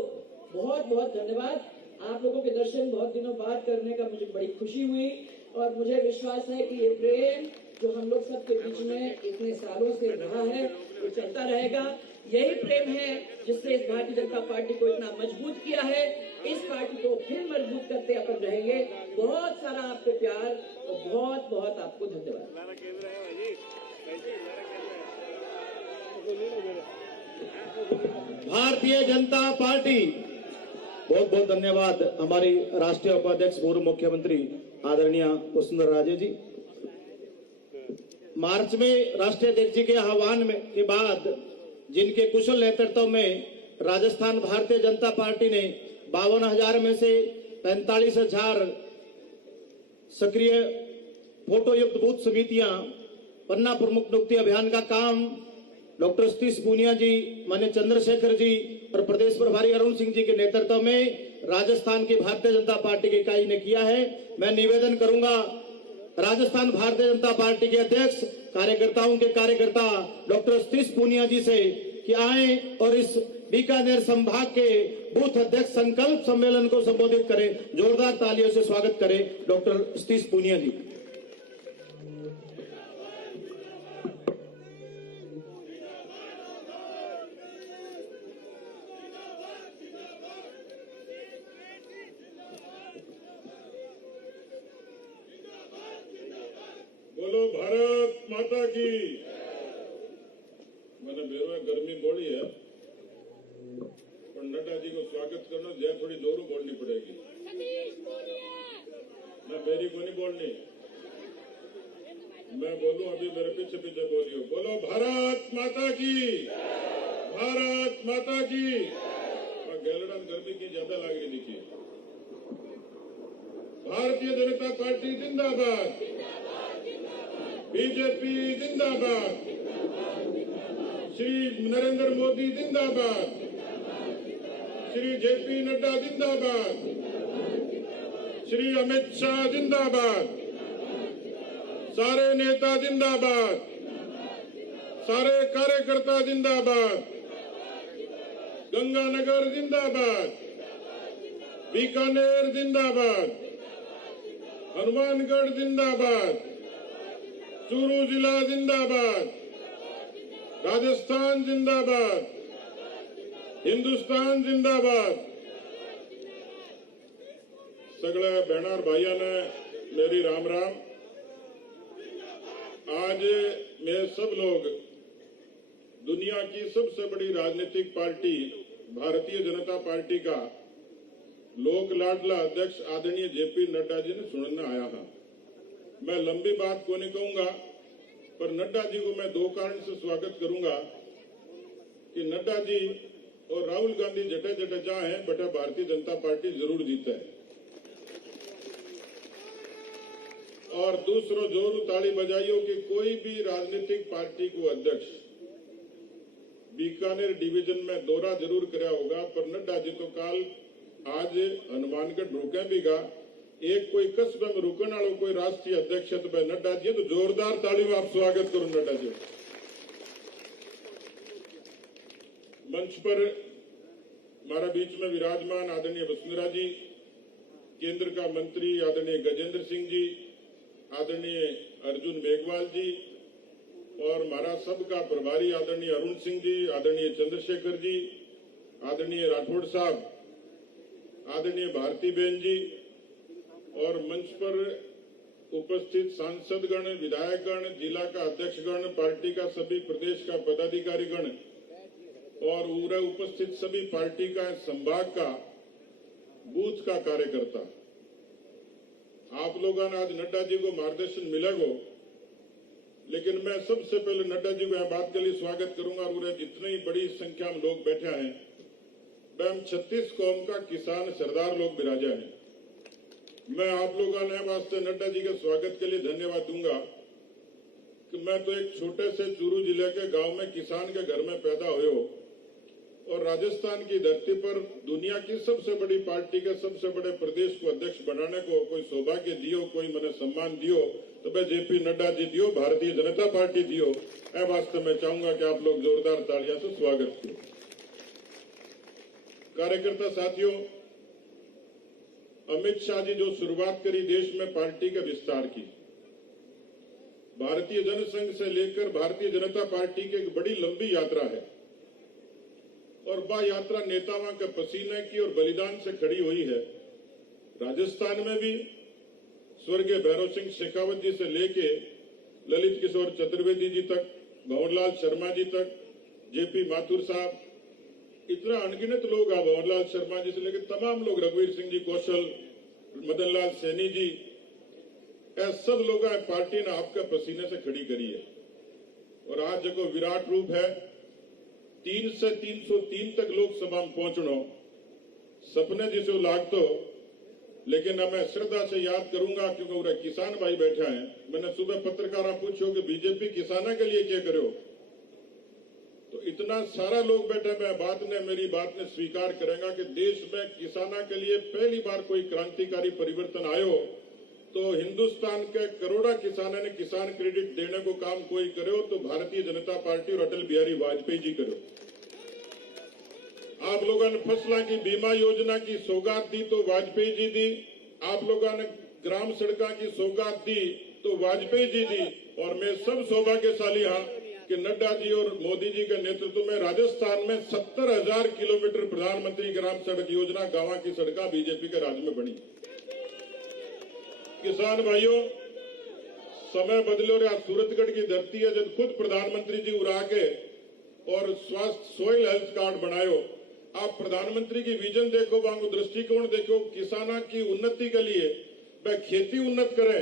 बहुत बहुत धन्यवाद। आप लोगों के दर्शन बहुत दिनों बाद करने का मुझे बड़ी खुशी हुई, और मुझे विश्वास है कि ये प्रेम जो हम लोग सबके बीच में इतने सालों से रहा है वो चलता रहेगा। यही प्रेम है जिसने इस भारतीय जनता पार्टी को इतना मजबूत किया है। इस पार्टी को फिर मजबूत करते अपन रहेंगे। बहुत सारा आपको प्यार और बहुत बहुत आपको धन्यवाद। भारतीय जनता पार्टी, बहुत बहुत धन्यवाद हमारी राष्ट्रीय उपाध्यक्ष पूर्व मुख्यमंत्री आदरणीय वसुंधरा राजे जी। मार्च में राष्ट्रीय अध्यक्ष जी के आह्वान के बाद जिनके कुशल नेतृत्व में राजस्थान भारतीय जनता पार्टी ने 52,000 में से 45,000 सक्रिय फोटो युक्त बूथ समितियां, पन्ना प्रमुख नियुक्ति अभियान का काम डॉक्टर सतीश पूनिया जी, मान्य चंद्रशेखर जी और प्रदेश प्रभारी अरुण सिंह जी के नेतृत्व में राजस्थान की भारतीय जनता पार्टी की इकाई ने किया है। मैं निवेदन करूंगा राजस्थान भारतीय जनता पार्टी के अध्यक्ष कार्यकर्ताओं के कार्यकर्ता डॉक्टर सतीश पूनिया जी से कि आए और इस बीकानेर संभाग के बूथ अध्यक्ष संकल्प सम्मेलन को संबोधित करें। जोरदार तालियों से स्वागत करें डॉक्टर सतीश पूनिया जी। बोलो भारत माता की। मैंने बेरो गर्मी बोली है पर नड्डा जी को स्वागत करना जय थोड़ी जोरों बोलनी पड़ेगी। मैं मेरी को नहीं बोलनी, मैं बोलूं अभी मेरे पीछे पीछे बोलियो। बोलो भारत माता की, भारत माता की। गैलडा गर्मी की ज्यादा लग रही थी। भारतीय जनता पार्टी जिंदाबाद, बीजेपी जिंदाबाद, श्री नरेंद्र मोदी जिंदाबाद, श्री जेपी नड्डा जिंदाबाद, श्री अमित शाह जिंदाबाद, सारे नेता जिंदाबाद, सारे कार्यकर्ता जिंदाबाद, गंगानगर जिंदाबाद, बीकानेर जिंदाबाद, हनुमानगढ़ जिंदाबाद, चूरू जिला जिंदाबाद, राजस्थान जिंदाबाद, हिंदुस्तान जिंदाबाद। सगळे बहनार भाइयों ने मेरी राम राम। आज मैं सब लोग दुनिया की सबसे बड़ी राजनीतिक पार्टी भारतीय जनता पार्टी का लोक लाडला अध्यक्ष आदरणीय जेपी नड्डा जी ने सुनने आया था। मैं लंबी बात को नहीं कहूंगा, पर नड्डा जी को मैं दो कारण से स्वागत करूंगा कि नड्डा जी और राहुल गांधी जटे जटे चाहे बटे भारतीय जनता पार्टी जरूर जीते है। और दूसरो जोर ताली बजाइयो कि कोई भी राजनीतिक पार्टी को अध्यक्ष बीकानेर डिवीजन में दौरा जरूर कराया होगा, पर नड्डा जी तो काल आज हनुमानगढ़ रुके भी गा। एक कोई कस्बे में रुकने वालों कोई राष्ट्रीय अध्यक्ष तो भाई नड्डा जी, तो जोरदार ताली में आप स्वागत करूं नड्डा जी। मंच पर हमारा बीच में विराजमान आदरणीय वसुंधरा जी, केंद्र का मंत्री आदरणीय गजेंद्र सिंह जी, आदरणीय अर्जुन मेघवाल जी और हमारा सबका प्रभारी आदरणीय अरुण सिंह जी, आदरणीय चंद्रशेखर जी, आदरणीय राठौड़ साहब, आदरणीय भारती बहन जी और मंच पर उपस्थित सांसदगण, विधायकगण, जिला का अध्यक्षगण, पार्टी का सभी प्रदेश का पदाधिकारीगण और पूरे उपस्थित सभी पार्टी का संभाग का बूथ का कार्यकर्ता, आप लोगों ने आज नड्डा जी को मार्गदर्शन मिलेगा, लेकिन मैं सबसे पहले नड्डा जी को यह बात के लिए स्वागत करूंगा। और जितनी बड़ी संख्या में लोग बैठे हैं, वह 36 कौम का किसान सरदार लोग विराजा हैं। मैं आप लोगों ने वास्ते नड्डा जी के स्वागत के लिए धन्यवाद दूंगा कि मैं तो एक छोटे से चूरू जिले के गांव में किसान के घर में पैदा हुए और राजस्थान की धरती पर दुनिया की सबसे बड़ी पार्टी के सबसे बड़े प्रदेश को अध्यक्ष बनाने को कोई सौभाग्य दियो, कोई मैंने सम्मान दियो, तो मैं जेपी नड्डा जी दियो, भारतीय जनता पार्टी दियो। मैं वास्तव में चाहूंगा कि आप लोग जोरदार तालियां से स्वागत करें। कार्यकर्ता साथियों, अमित शाह जी जो शुरुआत करी देश में पार्टी के विस्तार की, भारतीय जनसंघ से लेकर भारतीय जनता पार्टी की एक बड़ी लंबी यात्रा है और वह यात्रा नेताओं के पसीने की और बलिदान से खड़ी हुई है। राजस्थान में भी स्वर्गीय भैरव सिंह शेखावत जी से लेके ललित किशोर चतुर्वेदी जी तक, भंवरलाल शर्मा जी तक, जेपी माथुर साहब, इतना अनगिनत लोग हैं। भंवरलाल शर्मा जी से लेकर तमाम लोग, रघुवीर सिंह जी कौशल, मदन लाल सैनी जी, ऐसे सब लोग पार्टी ने आपके पसीने से खड़ी करी है। और आज जो विराट रूप है, 3 से 303 तक लोकसभा में पहुंचना सपने जिसे लागतो, लेकिन अब मैं श्रद्धा से याद करूंगा क्योंकि पूरे किसान भाई बैठे हैं। मैंने सुबह पत्रकारों पूछो कि बीजेपी किसानों के लिए क्या करो, तो इतना सारा लोग बैठे मेरी बात ने स्वीकार करेगा कि देश में किसानों के लिए पहली बार कोई क्रांतिकारी परिवर्तन आयो तो हिंदुस्तान के करोड़ा किसानों ने किसान क्रेडिट देने को काम कोई करो तो भारतीय जनता पार्टी और अटल बिहारी वाजपेयी जी करो। आप लोगों ने फसलों की बीमा योजना की सौगात दी तो वाजपेयी जी दी, आप लोगों ने ग्राम सड़कों की सौगात दी तो वाजपेयी जी दी, और मैं सब सौभाग्यशाली हाँ कि नड्डा जी और मोदी जी के नेतृत्व में राजस्थान में 70,000 किलोमीटर प्रधानमंत्री ग्राम सड़क योजना गांव की सड़कें बीजेपी के राज में बनी। किसान भाइयों, समय बदलो रे सूरतगढ़ की धरती है जब खुद प्रधानमंत्री जी उड़ा के और स्वास्थ्य सोइल हेल्थ कार्ड बनायो। आप प्रधानमंत्री की विजन देखो, वांगो दृष्टिकोण देखो, किसानों की उन्नति के लिए वह खेती उन्नत करें,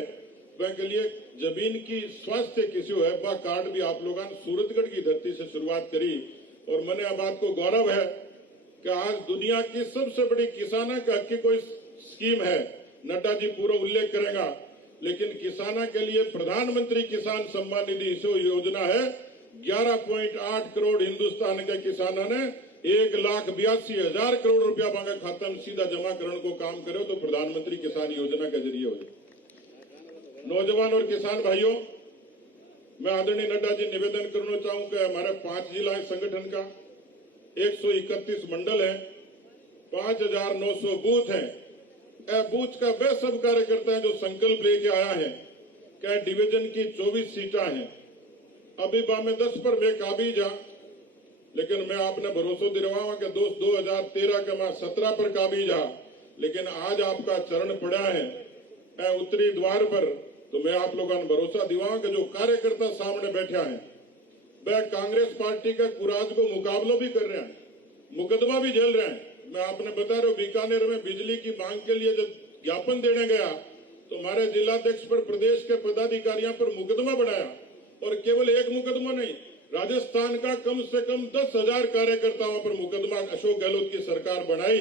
वह के लिए जमीन की स्वास्थ्य किसी है वह कार्ड भी आप लोगों ने सूरतगढ़ की धरती से शुरुआत करी। और मैंने अब बात को गौरव है कि आज दुनिया की सबसे बड़ी किसानों के हक की कोई स्कीम है, नड्डा जी पूरा उल्लेख करेगा, लेकिन किसानों के लिए प्रधानमंत्री किसान सम्मान निधि योजना है। 11.8 करोड़ हिंदुस्तान के किसानों ने 1,82,000 करोड़ रुपया बांगे खाता में सीधा जमा करने को काम करे तो प्रधानमंत्री किसान योजना के जरिए हो। नौजवान और किसान भाइयों, मैं आदरणीय नड्डा जी निवेदन करना चाहूं कि हमारे 5 जिला संगठन का 131 मंडल है, 5,900 बूथ हैं। बूथ का वे सब कार्यकर्ता है जो संकल्प लेके आया है क्या डिवीजन की 24 सीटें हैं। अभी में 10 पर मैं काबिज आ, लेकिन मैं आपने भरोसा दिलवाऊंगा कि दोस्त 2013 के मैं 17 पर काबिज आ, लेकिन आज आपका चरण पड़ा है उत्तरी द्वार पर, तो मैं आप लोगों ने भरोसा दिलाऊंगा कि जो कार्यकर्ता सामने बैठा है वह कांग्रेस पार्टी के कुराज को मुकाबला भी कर रहे हैं, मुकदमा भी झेल रहे हैं। मैं आपने बता रहा हूं बीकानेर में बिजली की मांग के लिए जब ज्ञापन देने गया तो हमारे जिलाध्यक्ष पर प्रदेश के पदाधिकारियों पर मुकदमा बनाया, और केवल एक मुकदमा नहीं, राजस्थान का कम से कम 10,000 कार्यकर्ताओं पर मुकदमा अशोक गहलोत की सरकार बनाई।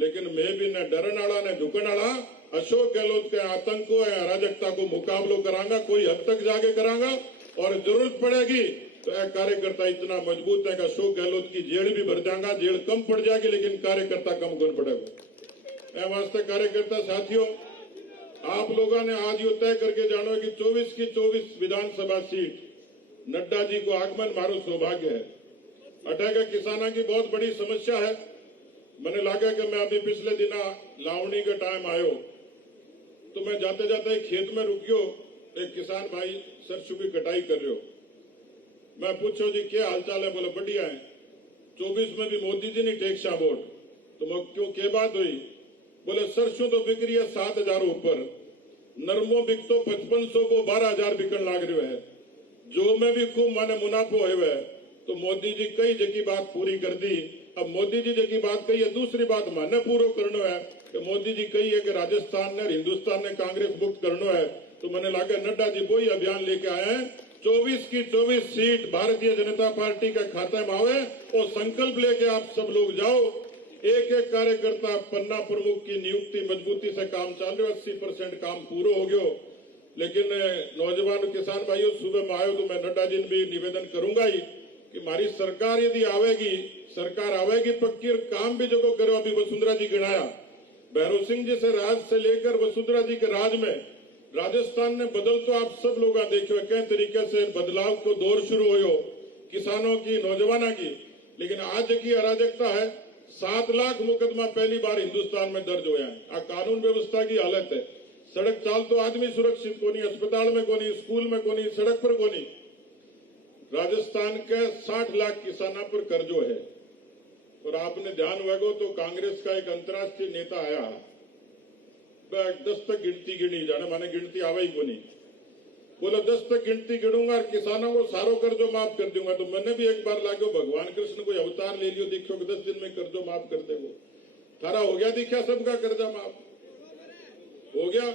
लेकिन मैं भी न डरन वाला न झुकन वाला, अशोक गहलोत के आतंक को या अराजकता को मुकाबलो करांगा, कोई हद तक जाके करांगा, और जरूरत पड़ेगी तो यह कार्यकर्ता इतना मजबूत है कि अशोक गहलोत की जेल भी भर जाएगा, जेल कम पड़ जाएगी लेकिन कार्यकर्ता कम गुण पड़ेगा। वास्ते कार्यकर्ता साथियों, आप लोगों ने आज ये तय करके जानो कि 24 की 24 विधानसभा सीट नड्डा जी को आगमन मारो सौभाग्य है। अटैक किसानों की बहुत बड़ी समस्या है। मैंने लगा कि मैं अभी पिछले दिना लावणी का टाइम आयो तो मैं जाते जाते खेत में रुकियो, एक किसान भाई सरसों की कटाई कर रहे हो। मैं पूछो जी क्या हालचाल है, बोले बढ़िया है। 24 में भी मोदी जी ने टेक्सा वोट, तो मैं क्यों क्या बात हुई, बोले सरसों तो बिक रही है 7,000 ऊपर, नरमो बिक तो 5500 को 12,000 बिकन लाग रहे है, जो में भी खूब माने मुनाफो है। तो मोदी जी कई जगह बात पूरी कर दी। अब मोदी जी जगह बात कही है, दूसरी बात माने पूरा करना है कि मोदी जी कही है कि राजस्थान ने और हिंदुस्तान ने कांग्रेस मुक्त करना है। तो मैंने लगा नड्डा जी वही अभियान लेके आए हैं, 24 की 24 सीट भारतीय जनता पार्टी के खाते में आवे और संकल्प लेके आप सब लोग जाओ। एक एक कार्यकर्ता पन्ना प्रमुख की नियुक्ति मजबूती से काम चाल रहे, 80% काम पूरा हो गयो। लेकिन नौजवान किसान भाइयों, सुबह में आयो तो मैं नड्डा जी ने भी निवेदन करूंगा ही कि हमारी सरकार यदि आवेगी, सरकार आवेगी पक्की और काम भी जो करो। अभी वसुंधरा जी गिनाया, भैरव सिंह जी से राज से लेकर वसुंधरा जी के राज में राजस्थान ने बदल तो आप सब लोग देखो कई तरीके से बदलाव को दौर शुरू हो किसानों की, नौजवानों की। लेकिन आज की अराजकता है, 7 लाख मुकदमा पहली बार हिंदुस्तान में दर्ज हुआ है। आ कानून व्यवस्था की हालत है, सड़क चाल तो आदमी सुरक्षित को नहीं, अस्पताल में को नहीं, स्कूल में को नहीं, सड़क पर को नहीं। राजस्थान के 60 लाख किसानों पर कर्जो है। और आपने ध्यान होगा तो कांग्रेस का एक अंतर्राष्ट्रीय नेता आया, 10 तक गिनती गिनी, जाने माने गिनती आवा ही को नहीं, बोला 10 तक गिनती गिनूंगा और किसानों को सारो कर्जो माफ कर दूंगा। तो मैंने भी एक बार लागो भगवान कृष्ण कोई अवतार ले लियो, देखो 10 दिन में कर्जो माफ कर दे। वो थारा हो गया, दिखा सबका कर्जा माफ हो गया।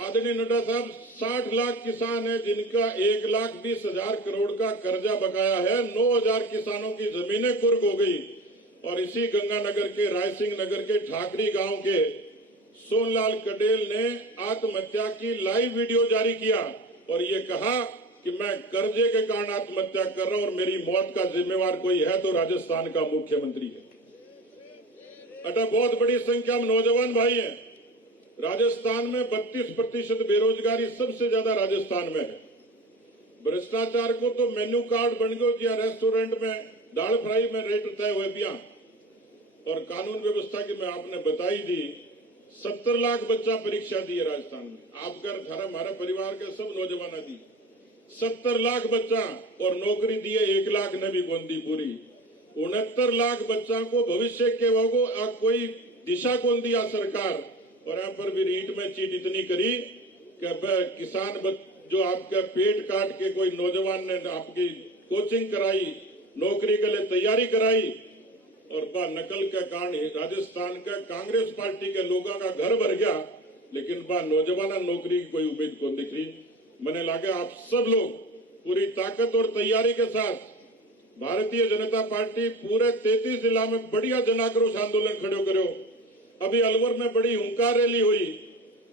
आदरणीय नड्डा साहब, 60 लाख किसान है जिनका 1,20,000 करोड़ का कर्जा बकाया है। 9,000 किसानों की जमीनें कुर्क हो गई। और इसी गंगानगर के, रायसिंह नगर के ठाकरी गांव के सोनलाल कटेल ने आत्महत्या की लाइव वीडियो जारी किया और ये कहा कि मैं कर्जे के कारण आत्महत्या कर रहा हूं और मेरी मौत का जिम्मेवार कोई है तो राजस्थान का मुख्यमंत्री है। अतः बहुत बड़ी संख्या में नौजवान भाई हैं। राजस्थान में 32% बेरोजगारी सबसे ज्यादा राजस्थान में है। भ्रष्टाचार को तो मेन्यू कार्ड बन गयो या रेस्टोरेंट में दाल फ्राई में रेट तय हुए पिया। और कानून व्यवस्था की मैं आपने बताई दी, 70 लाख बच्चा परीक्षा दी है राजस्थान में। आप कर थारा हमारे परिवार के सब नौजवान दी 70 लाख बच्चा और नौकरी दी है 1 लाख ने भी कौन दी पूरी। 69 लाख बच्चा को भविष्य के वो कोई दिशा कौन दिया सरकार। और यहाँ पर भी रीट में चीट इतनी करी कि किसान जो आपका पेट काट के कोई नौजवान ने आपकी कोचिंग कराई, नौकरी के लिए तैयारी कराई और बा नकल के कारण राजस्थान का कांग्रेस पार्टी के लोगों का घर भर गया, लेकिन बा नौजवान नौकरी की कोई उम्मीद को दिख रही। मैंने लगा आप सब लोग पूरी ताकत और तैयारी के साथ भारतीय जनता पार्टी पूरे 33 जिला में बढ़िया जन आक्रोश आंदोलन खड़े करो। अभी अलवर में बड़ी हुंकार रैली हुई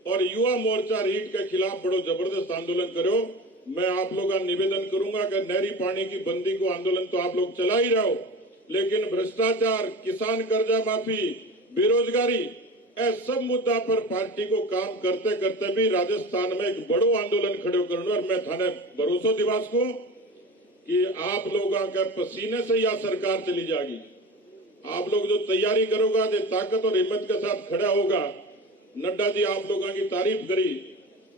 और युवा मोर्चा रीट के खिलाफ बड़ो जबरदस्त आंदोलन करो। मैं आप लोगों का निवेदन करूंगा कि नहरी पानी की बंदी को आंदोलन तो आप लोग चला ही रहो, लेकिन भ्रष्टाचार, किसान कर्जा माफी, बेरोजगारी, ऐसे सब मुद्दा पर पार्टी को काम करते करते भी राजस्थान में एक बड़ो आंदोलन खड़े करना। और मैं थाने भरोसा दिवास को कि आप लोगों के पसीने से यह सरकार चली जाएगी। आप लोग जो तैयारी करोगा, जो ताकत और हिम्मत के साथ खड़ा होगा। नड्डा जी आप लोगों की तारीफ करी।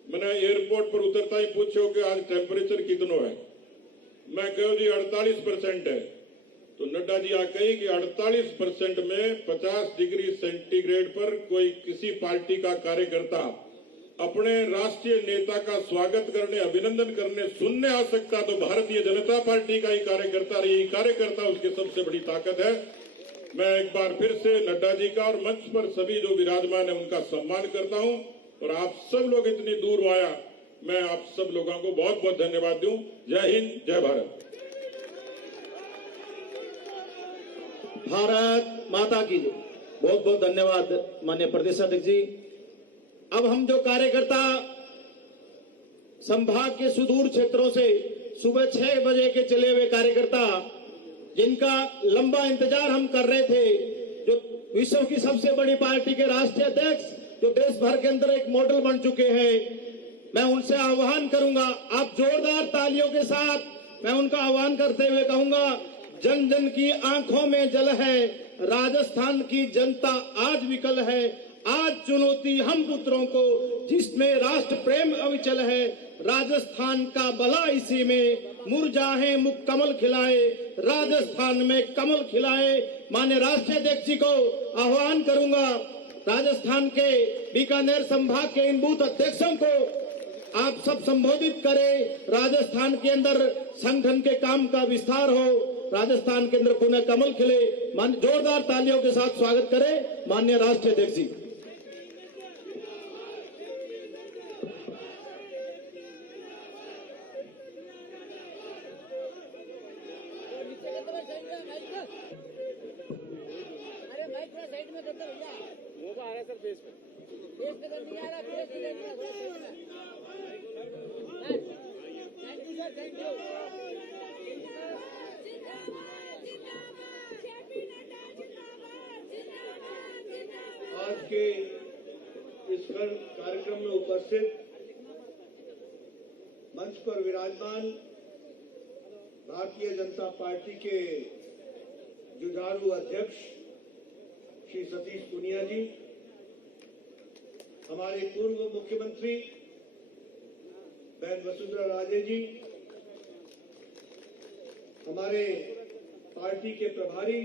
मैंने एयरपोर्ट पर उतरता ही पूछो कि आज टेम्परेचर कितना है। मैं कहो जी 48% है। तो नड्डा जी आ कही कि 48% में 50 डिग्री सेंटीग्रेड पर कोई किसी पार्टी का कार्यकर्ता अपने राष्ट्रीय नेता का स्वागत करने, अभिनंदन करने, सुनने आ सकता तो भारतीय जनता पार्टी का ही कार्यकर्ता रही। कार्यकर्ता उसकी सबसे बड़ी ताकत है। मैं एक बार फिर से नड्डा जी का और मंच पर सभी जो विराजमान है उनका सम्मान करता हूं। और आप सब लोग इतनी दूर आया, मैं आप सब लोगों को बहुत बहुत धन्यवाद दूं। जय हिंद, जय भारत। भारत माता की जय। बहुत बहुत धन्यवाद माननीय प्रदेश अध्यक्ष जी। अब हम जो कार्यकर्ता संभाग के सुदूर क्षेत्रों से सुबह 6 बजे के चले हुए कार्यकर्ता, जिनका लंबा इंतजार हम कर रहे थे, जो विश्व की सबसे बड़ी पार्टी के राष्ट्रीय अध्यक्ष, जो देश भर के अंदर एक मॉडल बन चुके हैं, मैं उनसे आह्वान करूंगा, आप जोरदार तालियों के साथ मैं उनका आह्वान करते हुए कहूंगा, जन जन की आंखों में जल है, राजस्थान की जनता आज विकल है। आज चुनौती हम पुत्रों को, जिसमें राष्ट्र प्रेम अविचल है। राजस्थान का भला इसी में, मुरझाए मुख कमल खिलाए, राजस्थान में कमल खिलाए। माननीय राष्ट्रीय अध्यक्ष जी को आह्वान करूंगा, राजस्थान के बीकानेर संभाग के इन बूथ अध्यक्षों को आप सब संबोधित करें। राजस्थान के अंदर संगठन के काम का विस्तार हो, राजस्थान के अंदर पुनः कमल खिले। जोरदार तालियों के साथ स्वागत करें माननीय राष्ट्रीय अध्यक्ष जी। अरे भाई थोड़ा साइड में करते भैया, वो आ रहा है सर फेस पे तो नहीं आ रहा, फेस पे नहीं आ रहा। Thank you sir, thank you. आज के इस कार्यक्रम में उपस्थित मंच पर विराजमान भारतीय जनता पार्टी के जुझारू अध्यक्ष श्री सतीश पूनिया जी, हमारे पूर्व मुख्यमंत्री बहन वसुंधरा राजे जी, हमारे पार्टी के प्रभारी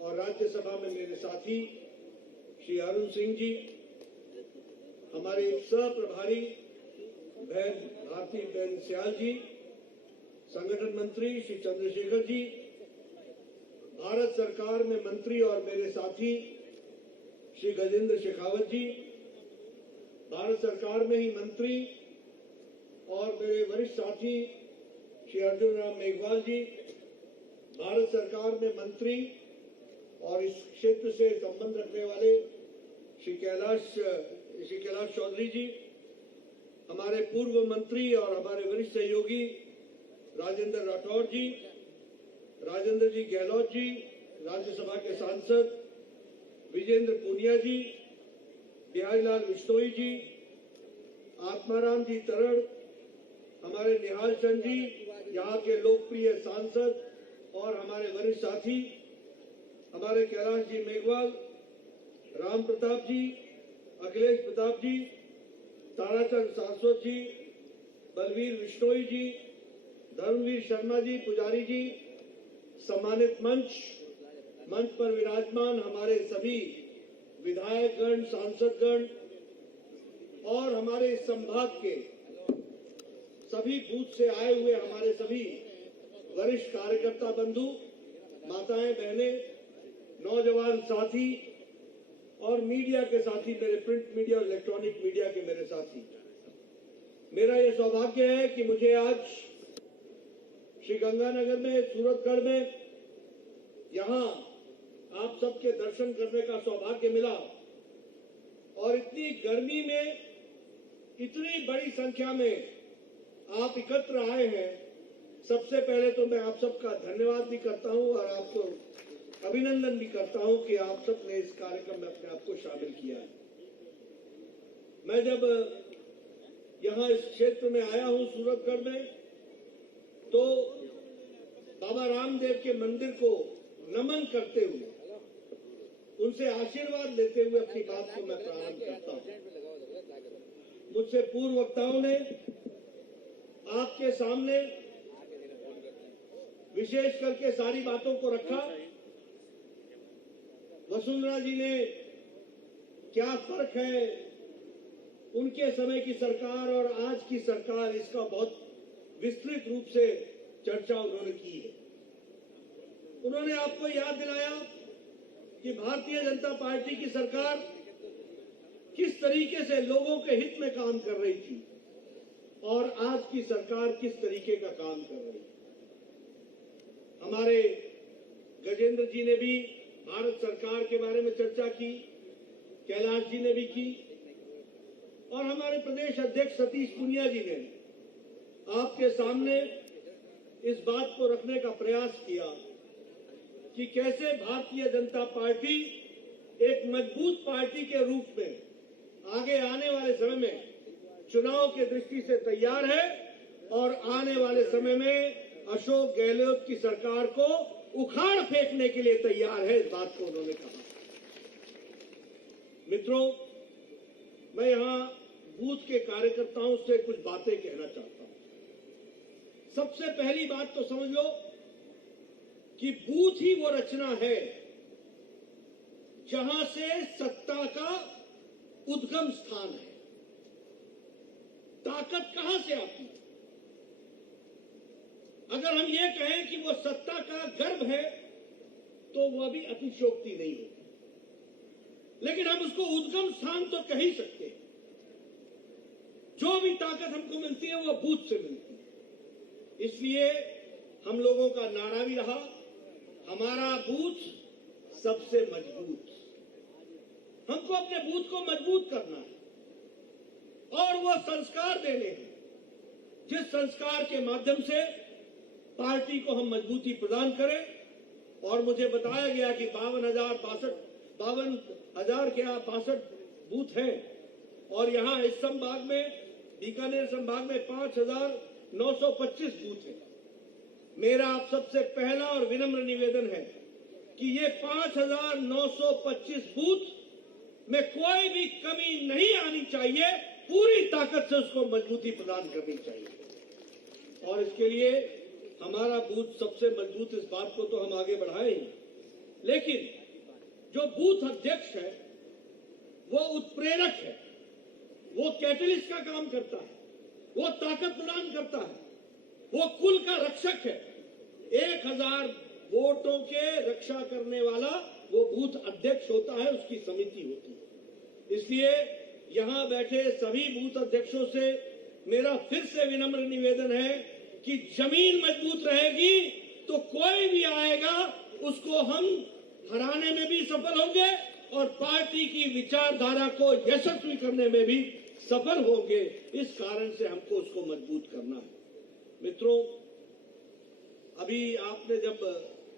और राज्यसभा में मेरे साथी श्री अरुण सिंह जी, हमारे सह प्रभारी बहन भारती बहन सियाल जी, संगठन मंत्री श्री चंद्रशेखर जी, भारत सरकार में मंत्री और मेरे साथी श्री गजेंद्र शेखावत जी, भारत सरकार में ही मंत्री और मेरे वरिष्ठ साथी श्री अर्जुन राम मेघवाल जी, भारत सरकार में मंत्री और इस क्षेत्र से संबंध रखने वाले श्री कैलाश चौधरी जी, हमारे हमारे पूर्व मंत्री और हमारे वरिष्ठ सहयोगी राजेंद्र राठौर जी, राजेंद्र जी गहलोत जी, राज्यसभा के सांसद विजेंद्र पूनिया जी, बिहारीलाल विश्नोई जी, आत्माराम जी तरड़, हमारे निहाल चंद जी, यहाँ के लोकप्रिय सांसद और हमारे वरिष्ठ साथी, हमारे कैलाश जी मेघवाल, राम प्रताप जी, अखिलेश प्रताप जी, ताराचंद सारस्वत जी, बलवीर विश्नोई जी, धर्मवीर शर्मा जी, पुजारी जी, सम्मानित मंच पर विराजमान हमारे सभी विधायकगण, सांसदगण और हमारे इस संभाग के सभी बूथ से आए हुए हमारे सभी वरिष्ठ कार्यकर्ता बंधु, माताएं, बहनें, नौजवान साथी और मीडिया के साथी, मेरे प्रिंट मीडिया और इलेक्ट्रॉनिक मीडिया के मेरे साथी, मेरा यह सौभाग्य है कि मुझे आज श्री गंगानगर में, सूरतगढ़ में, यहाँ आप सबके दर्शन करने का सौभाग्य मिला और इतनी गर्मी में इतनी बड़ी संख्या में आप एकत्र आए हैं। सबसे पहले तो मैं आप सबका धन्यवाद भी करता हूं और आपको अभिनंदन भी करता हूं कि आप सब ने इस कार्यक्रम में अपने आप को शामिल किया है। मैं जब यहाँ इस क्षेत्र में आया हूं सूरतगढ़ में, तो बाबा रामदेव के मंदिर को नमन करते हुए, उनसे आशीर्वाद लेते हुए अपनी बात को मैं प्रारंभ करता हूं। मुझसे पूर्व वक्ताओं ने आपके सामने विशेष करके सारी बातों को रखा। वसुंधरा जी ने क्या फर्क है उनके समय की सरकार और आज की सरकार, इसका बहुत विस्तृत रूप से चर्चा उन्होंने की है। उन्होंने आपको याद दिलाया कि भारतीय जनता पार्टी की सरकार किस तरीके से लोगों के हित में काम कर रही थी और आज की सरकार किस तरीके का काम कर रही है। हमारे गजेंद्र जी ने भी भारत सरकार के बारे में चर्चा की, कैलाश जी ने भी की और हमारे प्रदेश अध्यक्ष सतीश पूनिया जी ने आपके सामने इस बात को रखने का प्रयास किया कि कैसे भारतीय जनता पार्टी एक मजबूत पार्टी के रूप में आगे आने वाले समय में चुनाव की दृष्टि से तैयार है और आने वाले समय में अशोक गहलोत की सरकार को उखाड़ फेंकने के लिए तैयार है। इस बात को उन्होंने कहा। मित्रों, मैं यहां बूथ के कार्यकर्ताओं से कुछ बातें कहना चाहता हूं। सबसे पहली बात तो समझ लो कि बूथ ही वो रचना है जहां से सत्ता का उद्गम स्थान है। ताकत कहां से आती है? अगर हम ये कहें कि वो सत्ता का गर्भ है तो वह भी अतिशयोक्ति नहीं होगी, लेकिन हम उसको उद्गम स्थान तो कह ही सकते हैं। जो भी ताकत हमको मिलती है वो बूथ से मिलती है। इसलिए हम लोगों का नारा भी रहा, हमारा बूथ सबसे मजबूत। हमको अपने बूथ को मजबूत करना है और वो संस्कार देने हैं जिस संस्कार के माध्यम से पार्टी को हम मजबूती प्रदान करें। और मुझे बताया गया कि 52,000 के 62 बूथ हैं और यहाँ इस संभाग में, बीकानेर संभाग में 5,925 बूथ हैं। मेरा आप सबसे पहला और विनम्र निवेदन है कि ये 5,925 बूथ में कोई भी कमी नहीं आनी चाहिए, पूरी ताकत से उसको मजबूती प्रदान करनी चाहिए। और इसके लिए हमारा बूथ सबसे मजबूत, इस बात को तो हम आगे बढ़ाएं, लेकिन जो बूथ अध्यक्ष है वो उत्प्रेरक है, वो कैटलिस्ट का काम करता है, वो ताकत प्रदान करता है, वो कुल का रक्षक है। 1,000 वोटों के रक्षा करने वाला वो बूथ अध्यक्ष होता है, उसकी समिति होती है। इसलिए यहां बैठे सभी बूथ अध्यक्षों से मेरा फिर से विनम्र निवेदन है कि जमीन मजबूत रहेगी तो कोई भी आएगा उसको हम हराने में भी सफल होंगे और पार्टी की विचारधारा को यशस्वी करने में भी सफल होंगे। इस कारण से हमको उसको मजबूत करना है। मित्रों, अभी आपने जब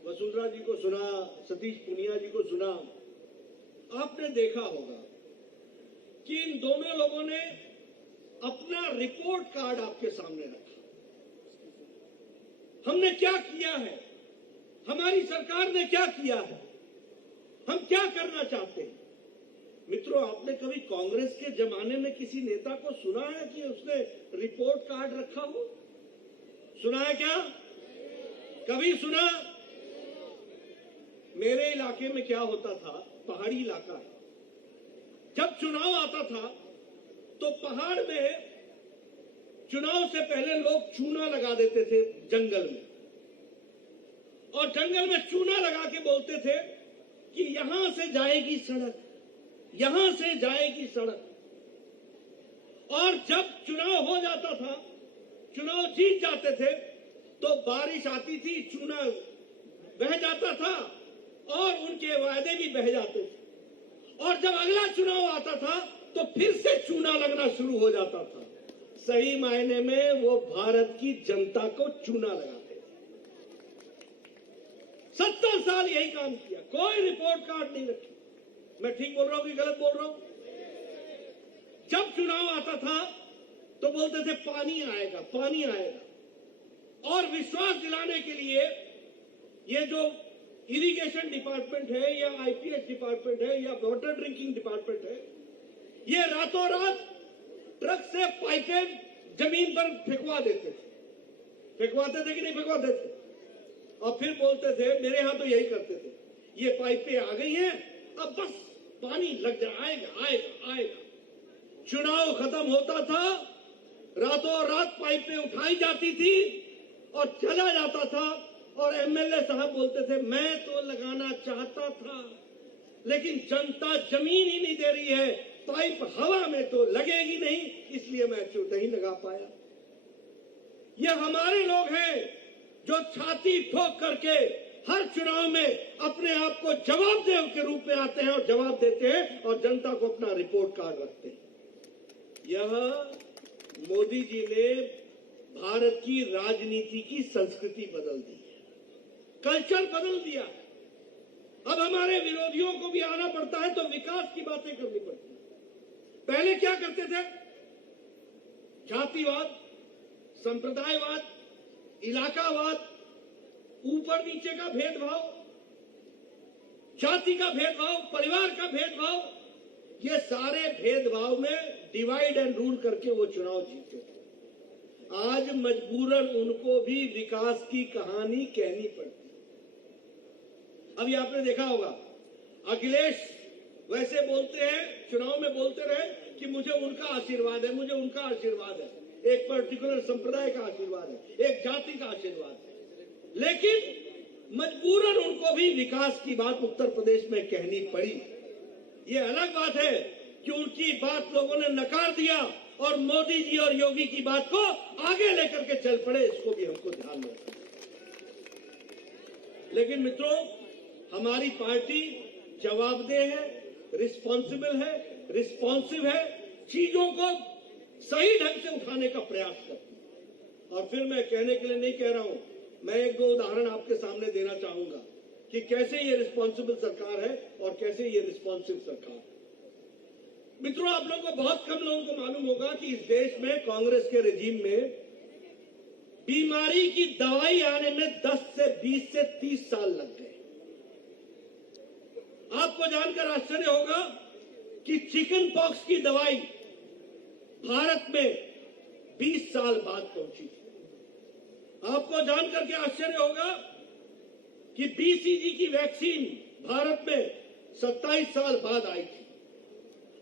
वसुंधरा जी को सुना, सतीश पूनिया जी को सुना, आपने देखा होगा कि इन दोनों लोगों ने अपना रिपोर्ट कार्ड आपके सामने रखा। हमने क्या किया है, हमारी सरकार ने क्या किया है, हम क्या करना चाहते हैं। मित्रों, आपने कभी कांग्रेस के जमाने में किसी नेता को सुना है कि उसने रिपोर्ट कार्ड रखा हो? सुना है क्या? कभी सुना? मेरे इलाके में क्या होता था, पहाड़ी इलाका है, जब चुनाव आता था तो पहाड़ में चुनाव से पहले लोग चूना लगा देते थे जंगल में, और जंगल में चूना लगा के बोलते थे कि यहां से जाएगी सड़क, यहां से जाएगी सड़क। और जब चुनाव हो जाता था, चुनाव जीत जाते थे, तो बारिश आती थी, चूना बह जाता था और उनके वायदे भी बह जाते थे। और जब अगला चुनाव आता था तो फिर से चूना लगना शुरू हो जाता था। सही मायने में वो भारत की जनता को चूना लगाते थे। 70 साल यही काम किया, कोई रिपोर्ट कार्ड नहीं रखी। मैं ठीक बोल रहा हूं कि गलत बोल रहा हूं? जब चुनाव आता था तो बोलते थे पानी आएगा, पानी आएगा। और विश्वास दिलाने के लिए ये जो इरिगेशन डिपार्टमेंट है या आईपीएच डिपार्टमेंट है या वाटर ड्रिंकिंग डिपार्टमेंट है, ये रातों रात ट्रक से पाइपें जमीन पर फेंकवा देते थे। फेंकवाते थे कि नहीं फेंकवाते थे? और फिर बोलते थे, मेरे यहां तो यही करते थे, ये पाइपें आ गई हैं, अब बस पानी लग जाए, आएगा आएगा आएगा। चुनाव खत्म होता था, रातों रात पाइपें उठाई जाती थी और चला जाता था। और एमएलए साहब बोलते थे, मैं तो लगाना चाहता था लेकिन जनता जमीन ही नहीं दे रही है, पाइप हवा में तो लगेगी नहीं, इसलिए मैं नहीं लगा पाया। ये हमारे लोग हैं जो छाती ठोक करके हर चुनाव में अपने आप को जवाबदेह के रूप में आते हैं और जवाब देते हैं और जनता को अपना रिपोर्ट कार्ड रखते हैं। यह मोदी जी ने भारत की राजनीति की संस्कृति बदल दी है, कल्चर बदल दिया है। अब हमारे विरोधियों को भी आना पड़ता है तो विकास की बातें करनी पड़ती है। पहले क्या करते थे? जातिवाद, संप्रदायवाद, इलाकावाद, ऊपर नीचे का भेदभाव, जाति का भेदभाव, परिवार का भेदभाव, ये सारे भेदभाव में डिवाइड एंड रूल करके वो चुनाव जीते थे। आज मजबूरन उनको भी विकास की कहानी कहनी पड़ती। अभी आपने देखा होगा, अखिलेश वैसे बोलते हैं, चुनाव में बोलते रहे कि मुझे उनका आशीर्वाद है, मुझे उनका आशीर्वाद है, एक पर्टिकुलर संप्रदाय का आशीर्वाद है, एक जाति का आशीर्वाद है। लेकिन मजबूरन उनको भी विकास की बात उत्तर प्रदेश में कहनी पड़ी। ये अलग बात है कि उनकी बात लोगों ने नकार दिया और मोदी जी और योगी की बात को आगे लेकर के चल पड़े, इसको भी हमको ध्यान में रखना। लेकिन मित्रों, हमारी पार्टी जवाबदेह है, रिस्पॉन्सिबल है, रिस्पॉन्सिव है, चीजों को सही ढंग से उठाने का प्रयास करती है। और फिर मैं कहने के लिए नहीं कह रहा हूं, मैं एक दो उदाहरण आपके सामने देना चाहूंगा कि कैसे ये रिस्पॉन्सिबल सरकार है और कैसे ये रिस्पॉन्सिव सरकार है। मित्रों, आप लोगों को, बहुत कम लोगों को मालूम होगा कि इस देश में कांग्रेस के रेजिम में बीमारी की दवाई आने में 10 से 20 से 30 साल लग गए। आपको जानकर आश्चर्य होगा कि चिकन पॉक्स की दवाई भारत में 20 साल बाद पहुंची थी। आपको जानकर के आश्चर्य होगा कि बीसीजी की वैक्सीन भारत में 27 साल बाद आई थी।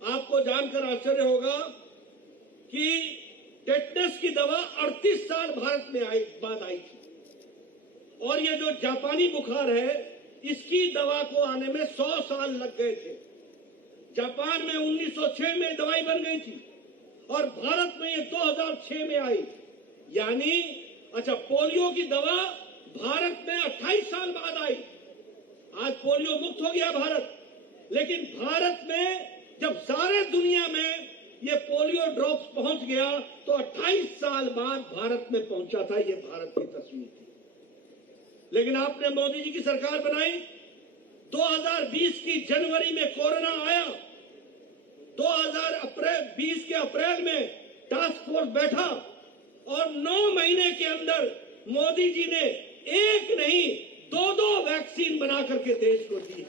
आपको जानकर आश्चर्य होगा कि टेटनस की दवा 38 साल भारत में बाद आई थी। और ये जो जापानी बुखार है, इसकी दवा को आने में 100 साल लग गए थे। जापान में 1906 में दवाई बन गई थी और भारत में ये 2006 में आई। यानी अच्छा, पोलियो की दवा भारत में 28 साल बाद आई। आज पोलियो मुक्त हो गया भारत, लेकिन भारत में जब सारे दुनिया में ये पोलियो ड्रॉप्स पहुंच गया तो 28 साल बाद भारत में पहुंचा था। ये भारत की तस्वीर थी। लेकिन आपने मोदी जी की सरकार बनाई। 2020 की जनवरी में कोरोना आया। 2020 के अप्रैल में टास्क फोर्स बैठा और 9 महीने के अंदर मोदी जी ने एक नहीं 2 वैक्सीन बना करके देश को दी।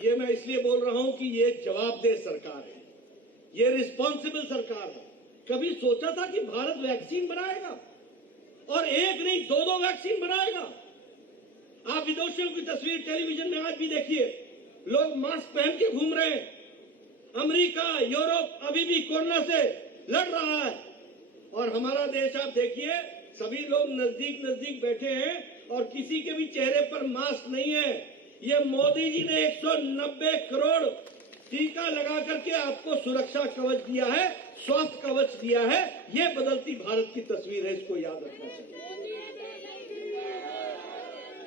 ये मैं इसलिए बोल रहा हूं कि ये जवाबदेह सरकार है, ये रिस्पॉन्सिबल सरकार है। कभी सोचा था कि भारत वैक्सीन बनाएगा और एक नहीं 2 वैक्सीन बनाएगा? आप विदेशियों की तस्वीर टेलीविजन में आज भी देखिए, लोग मास्क पहन के घूम रहे हैं। अमेरिका, यूरोप अभी भी कोरोना से लड़ रहा है और हमारा देश आप देखिए, सभी लोग नजदीक नजदीक बैठे हैं और किसी के भी चेहरे पर मास्क नहीं है। ये मोदी जी ने 190 करोड़ टीका लगा करके आपको सुरक्षा कवच दिया है, स्वास्थ्य कवच दिया है। ये बदलती भारत की तस्वीर है, इसको याद रखना चाहिए।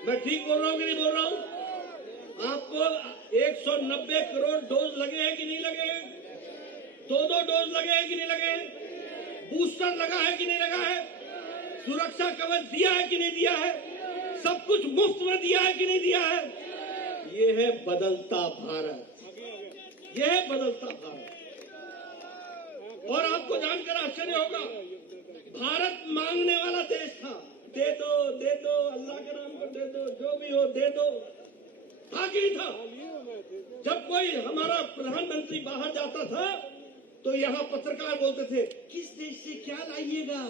मैं ठीक बोल रहा हूं कि नहीं बोल रहा हूं? आपको 190 करोड़ डोज लगे हैं कि नहीं लगे हैं? 2 डोज लगे हैं कि नहीं लगे हैं? बूस्टर लगा है कि नहीं लगा है? सुरक्षा कवच दिया है कि नहीं दिया है? सब कुछ मुफ्त में दिया है कि नहीं दिया है? ये है बदलता भारत, ये है बदलता भारत। और आपको जानकर आश्चर्य होगा, भारत मांगने वाला देश था। दे दो, दे दो, अल्लाह के नाम पर दे दो, जो भी हो दे दो। था कि नहीं था? जब कोई हमारा प्रधानमंत्री बाहर जाता था तो यहाँ पत्रकार बोलते थे, किस देश से क्या लाइएगा,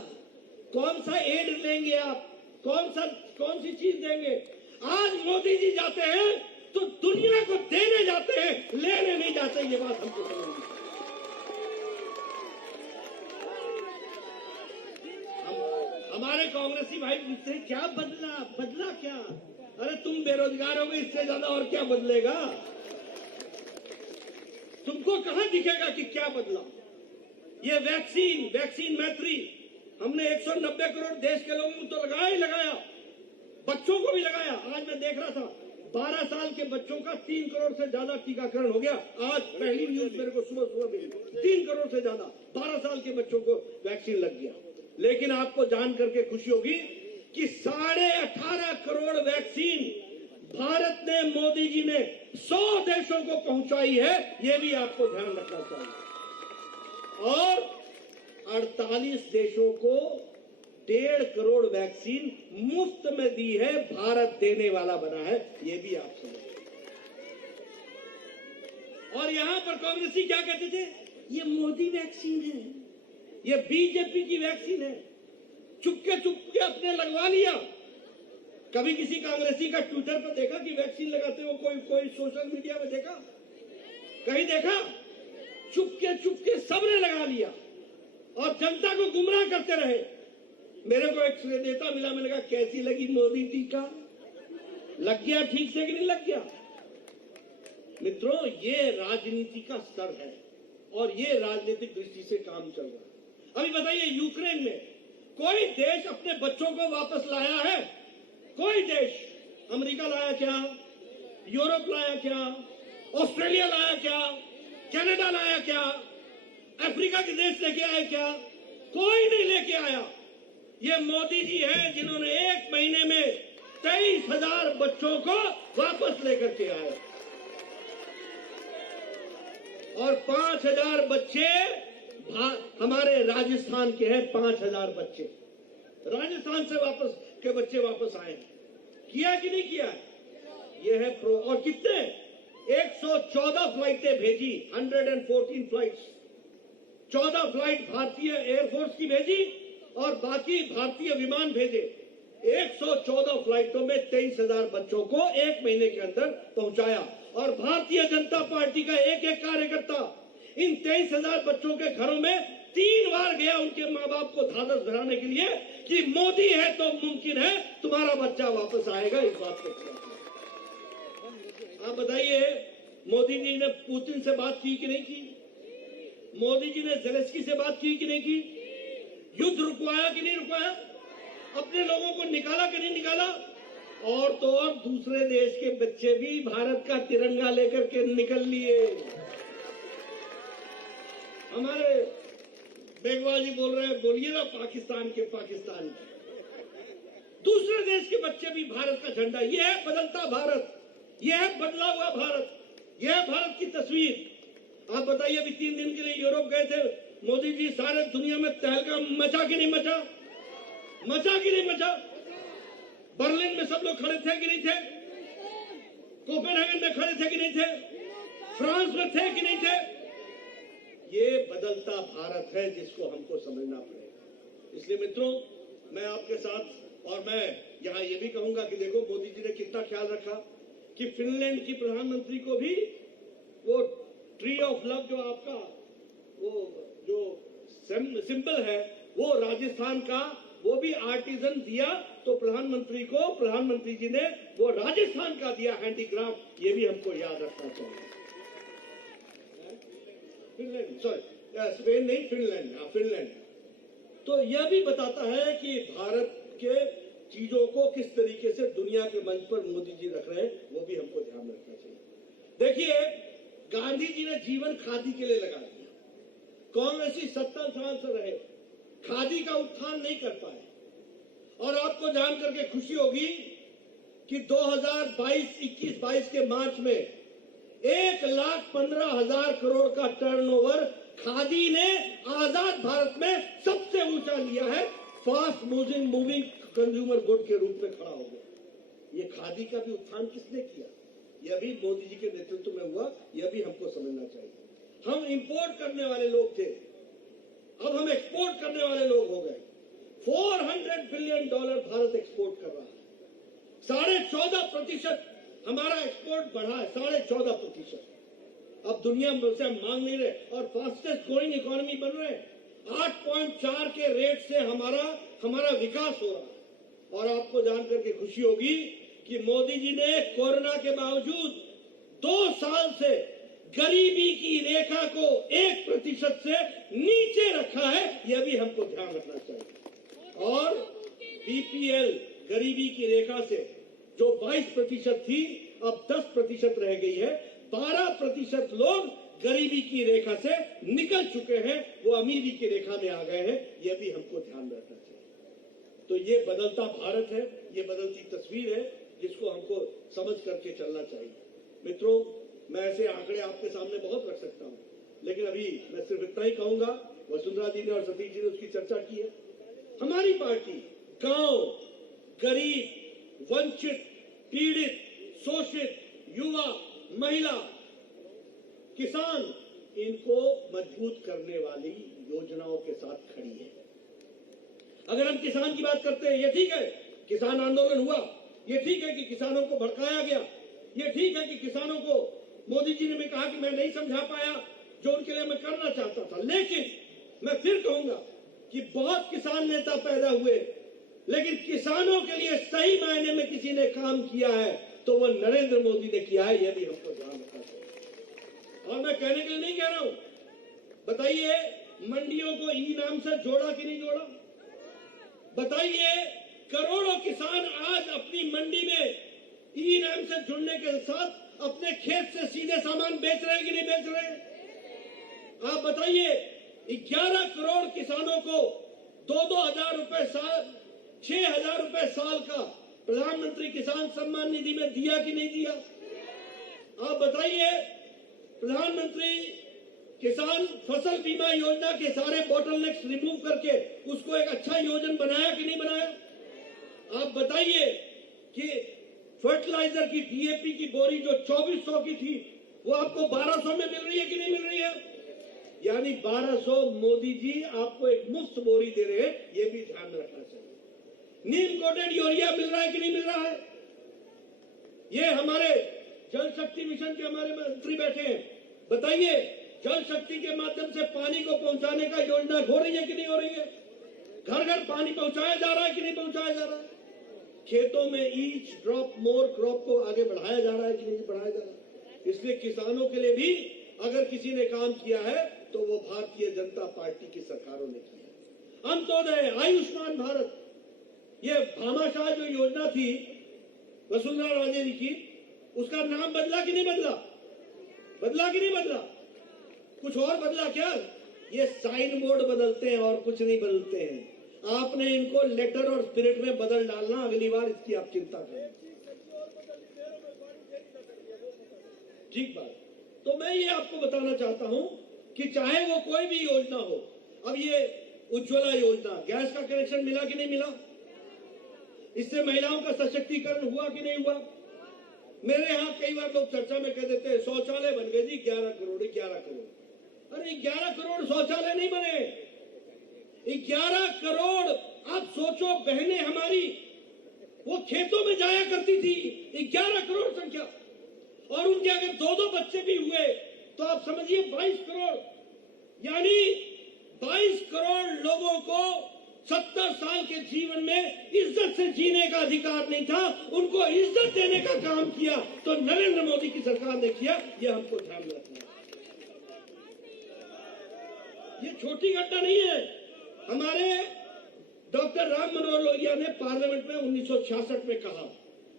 कौन सा एड लेंगे आप, कौन सी चीज देंगे? आज मोदी जी जाते हैं तो दुनिया को देने जाते हैं, लेने नहीं जाते। ये बात हमको समझनी। हमारे कांग्रेसी भाई पूछते हैं, क्या बदला क्या? अरे तुम बेरोजगार हो गए, इससे ज्यादा और क्या बदलेगा? तुमको कहां दिखेगा कि क्या बदला? ये वैक्सीन मैत्री हमने 190 करोड़ देश के लोगों को तो लगाया ही लगाया, बच्चों को भी लगाया। आज मैं देख रहा था 12 साल के बच्चों का 3 करोड़ से ज्यादा टीकाकरण हो गया। आज पहली न्यूज मेरे को सुबह मिली, 3 करोड़ से ज्यादा 12 साल के बच्चों को वैक्सीन लग गया। लेकिन आपको जान करके खुशी होगी कि 18.5 करोड़ वैक्सीन भारत ने, मोदी जी ने 100 देशों को पहुंचाई है। ये भी आपको ध्यान रखना चाहिए। और 48 देशों को 1.5 करोड़ वैक्सीन मुफ्त में दी है, भारत देने वाला बना है। ये भी आप समझिए। और यहां पर कांग्रेसी क्या कहते थे, ये मोदी वैक्सीन है, ये बीजेपी की वैक्सीन है। चुपके अपने लगवा लिया। कभी किसी कांग्रेसी का ट्विटर पर देखा कि वैक्सीन लगाते हो? कोई सोशल मीडिया में देखा? कहीं देखा? चुपके सबने लगा लिया और जनता को गुमराह करते रहे। मेरे को एक नेता मिला, मैंने कहा कैसी लगी मोदी टीका? लग गया ठीक से कि नहीं लग गया? मित्रों, ये राजनीति का स्तर है और ये राजनीतिक दृष्टि से काम चल रहा है। अभी बताइए, यूक्रेन में कोई देश अपने बच्चों को वापस लाया है? कोई देश? अमेरिका लाया क्या? यूरोप लाया क्या? ऑस्ट्रेलिया लाया क्या? कनाडा लाया क्या? अफ्रीका के देश लेके आए क्या? कोई नहीं लेके आया। ये मोदी जी हैं जिन्होंने 1 महीने में 23,000 बच्चों को वापस लेकर के आए और 5,000 बच्चे हमारे राजस्थान के हैं। 5,000 बच्चे राजस्थान से बच्चे वापस आए। किया कि नहीं किया? ये है प्रो। और कितने? 114 फ्लाइटें भेजी, 114 फ्लाइट्स। 14 फ्लाइट भारतीय एयरफोर्स की भेजी और बाकी भारतीय विमान भेजे। 114 फ्लाइटों में 23,000 बच्चों को 1 महीने के अंदर पहुंचाया। और भारतीय जनता पार्टी का एक कार्यकर्ता इन 23,000 बच्चों के घरों में 3 बार गया उनके माँ बाप को ढांढस भराने के लिए कि मोदी है तो मुमकिन है तुम्हारा बच्चा वापस आएगा। इस बात को आप बताइए, मोदी जी ने पुतिन से बात की कि नहीं की? मोदी जी ने ज़ेलेंस्की से बात की कि नहीं की? युद्ध रुकवाया कि नहीं रुकवाया? अपने लोगों को निकाला कि नहीं निकाला? और तो और दूसरे देश के बच्चे भी भारत का तिरंगा लेकर के निकल लिए। हमारे बेगवाल जी बोल रहे हैं, बोलिए ना पाकिस्तान के पाकिस्तान के। दूसरे देश के बच्चे भी भारत का झंडा, ये है बदलता भारत, ये है बदला हुआ भारत, ये है भारत की तस्वीर। आप बताइए, अभी 3 दिन के लिए यूरोप गए थे मोदी जी, सारे दुनिया में तहलका मचा कि नहीं मचा? मचा कि नहीं मचा? बर्लिन में सब लोग खड़े थे कि नहीं थे? कोपेनहेगन में खड़े थे कि नहीं थे? फ्रांस में थे कि नहीं थे? ये बदलता भारत है जिसको हमको समझना पड़ेगा। इसलिए मित्रों, मैं आपके साथ, और मैं यहां ये भी कहूंगा कि देखो मोदी जी ने कितना ख्याल रखा कि फिनलैंड की प्रधानमंत्री को भी वो ट्री ऑफ लव, जो आपका वो जो सिंबल है वो राजस्थान का, वो भी आर्टिजन दिया, तो प्रधानमंत्री जी ने वो राजस्थान का दिया हैंडीक्राफ्ट। ये भी हमको याद रखना चाहिए। फिनलैंड, सॉरी स्पेन नहीं, फिनलैंड। तो यह भी बताता है कि भारत के चीजों को किस तरीके से दुनिया के मंच पर मोदी जी रख रहे हैं, वो भी हमको ध्यान रखना चाहिए। देखिए, गांधी जी ने जीवन खादी के लिए लगा दिया। कांग्रेसी 70 साल से रहे, खादी का उत्थान नहीं कर पाए। और आपको जान करके खुशी होगी कि 2021-22 के मार्च में 1,15,000 करोड़ का टर्नओवर खादी ने आजाद भारत में सबसे ऊंचा लिया है। फास्ट मूविंग कंज्यूमर गुड के रूप में खड़ा हो गया। ये खादी का भी उत्थान किसने किया? यह भी मोदी जी के नेतृत्व में हुआ। यह भी हमको समझना चाहिए। हम इंपोर्ट करने वाले लोग थे, अब हम एक्सपोर्ट करने वाले लोग हो गए। $400 बिलियन भारत एक्सपोर्ट कर रहा है। 14.5% हमारा एक्सपोर्ट बढ़ा है, 14.5%। अब दुनिया से हम मांग नहीं रहे और फास्टेस्ट ग्रोइंग इकोनॉमी बन रहे हैं। 8.4 के रेट से हमारा विकास हो रहा है। और आपको जानकर के खुशी होगी कि मोदी जी ने कोरोना के बावजूद 2 साल से गरीबी की रेखा को 1% से नीचे रखा है। यह भी हमको ध्यान रखना चाहिए। और बीपीएल, गरीबी की रेखा से जो 22% थी, अब 10% रह गई है। 12% लोग गरीबी की रेखा से निकल चुके हैं, वो अमीरी की रेखा में आ गए हैं। यह भी हमको ध्यान रखना चाहिए। तो ये बदलता भारत है, ये बदलती तस्वीर है, जिसको हमको समझ करके चलना चाहिए। मित्रों, मैं ऐसे आंकड़े आपके सामने बहुत रख सकता हूं, लेकिन अभी मैं सिर्फ इतना ही कहूंगा। वसुंधरा जी ने और सतीश जी ने उसकी चर्चा की है। हमारी पार्टी गांव, गरीब, वंचित, पीड़ित, शोषित, युवा, महिला, किसान, इनको मजबूत करने वाली योजनाओं के साथ खड़ी है। अगर हम किसान की बात करते हैं, ये ठीक है किसान आंदोलन हुआ, ये ठीक है कि किसानों को भड़काया गया, ये ठीक है कि किसानों को मोदी जी ने भी कहा कि मैं नहीं समझा पाया जो उनके लिए मैं करना चाहता था। लेकिन मैं फिर कहूंगा कि बहुत किसान नेता पैदा हुए, लेकिन किसानों के लिए सही मायने में किसी ने काम किया है तो वो नरेंद्र मोदी ने किया है। यह भी हमको ध्यान रखना चाहिए। और मैं कहने के लिए नहीं कह रहा हूं, बताइए मंडियों को ई नाम से जोड़ा कि नहीं जोड़ा? बताइए करोड़ों किसान आज अपनी मंडी में ई नाम से जुड़ने के साथ अपने खेत से सीधे सामान बेच रहे हैं कि नहीं बेच रहे हैं? आप बताइए 11 करोड़ किसानों को 2-2 हजार रुपए साल, 6,000 रुपए साल का प्रधानमंत्री किसान सम्मान निधि में दिया कि नहीं दिया? आप बताइए प्रधानमंत्री किसान फसल बीमा योजना के सारे बॉटलनेक्स रिमूव करके उसको एक अच्छा योजना बनाया कि नहीं बनाया? आप बताइए कि फर्टिलाइजर की डीएपी की बोरी जो 2400 की थी वो आपको 1200 में मिल रही है कि नहीं मिल रही है? यानी 1200 मोदी जी आपको एक मुफ्त बोरी दे रहे हैं। ये भी ध्यान में रखना चाहिए। नीम कोटेड यूरिया मिल रहा है कि नहीं मिल रहा है? ये हमारे जल शक्ति मिशन के हमारे मंत्री बैठे हैं, बताइए जल शक्ति के माध्यम से पानी को पहुंचाने का योजना हो रही है कि नहीं हो रही है? घर घर पानी पहुंचाया जा रहा है कि नहीं पहुंचाया जा रहा है? खेतों में ईच ड्रॉप मोर क्रॉप को आगे बढ़ाया जा रहा है कि नहीं बढ़ाया जा रहा है? इसलिए किसानों के लिए भी अगर किसी ने काम किया है तो वो भारतीय जनता पार्टी की सरकारों ने किया। अंत्योदय, आयुष्मान भारत, ये भामाशाह जो योजना थी वसुंधरा राजे जी की, उसका नाम बदला कि नहीं बदला? बदला कि नहीं बदला? कुछ और बदला क्या? ये साइन बोर्ड बदलते हैं और कुछ नहीं बदलते हैं। आपने इनको लेटर और स्पिरिट में बदल डालना, अगली बार इसकी आप चिंता करें। ठीक बात। तो मैं ये आपको बताना चाहता हूं कि चाहे वो कोई भी योजना हो, अब ये उज्ज्वला योजना, गैस का कनेक्शन मिला कि नहीं मिला? इससे महिलाओं का सशक्तिकरण हुआ कि नहीं हुआ? मेरे यहाँ कई बार लोग चर्चा में कह देते हैं शौचालय बन गए जी 11 करोड़ 11 करोड़। अरे 11 करोड़ शौचालय नहीं बने। 11 करोड़, आप सोचो, बहनें हमारी वो खेतों में जाया करती थी। 11 करोड़ संख्या, और उनके अगर 2-2 बच्चे भी हुए तो आप समझिए 22 करोड़, यानी 22 करोड़ लोगों को 70 साल के जीवन में इज्जत से जीने का अधिकार नहीं था। उनको इज्जत देने का काम किया तो नरेंद्र मोदी की सरकार ने किया। ये हमको ध्यान रखना है। ये छोटी घटना नहीं है। हमारे डॉक्टर राम मनोहर लोहिया ने पार्लियामेंट में 1966 में कहा,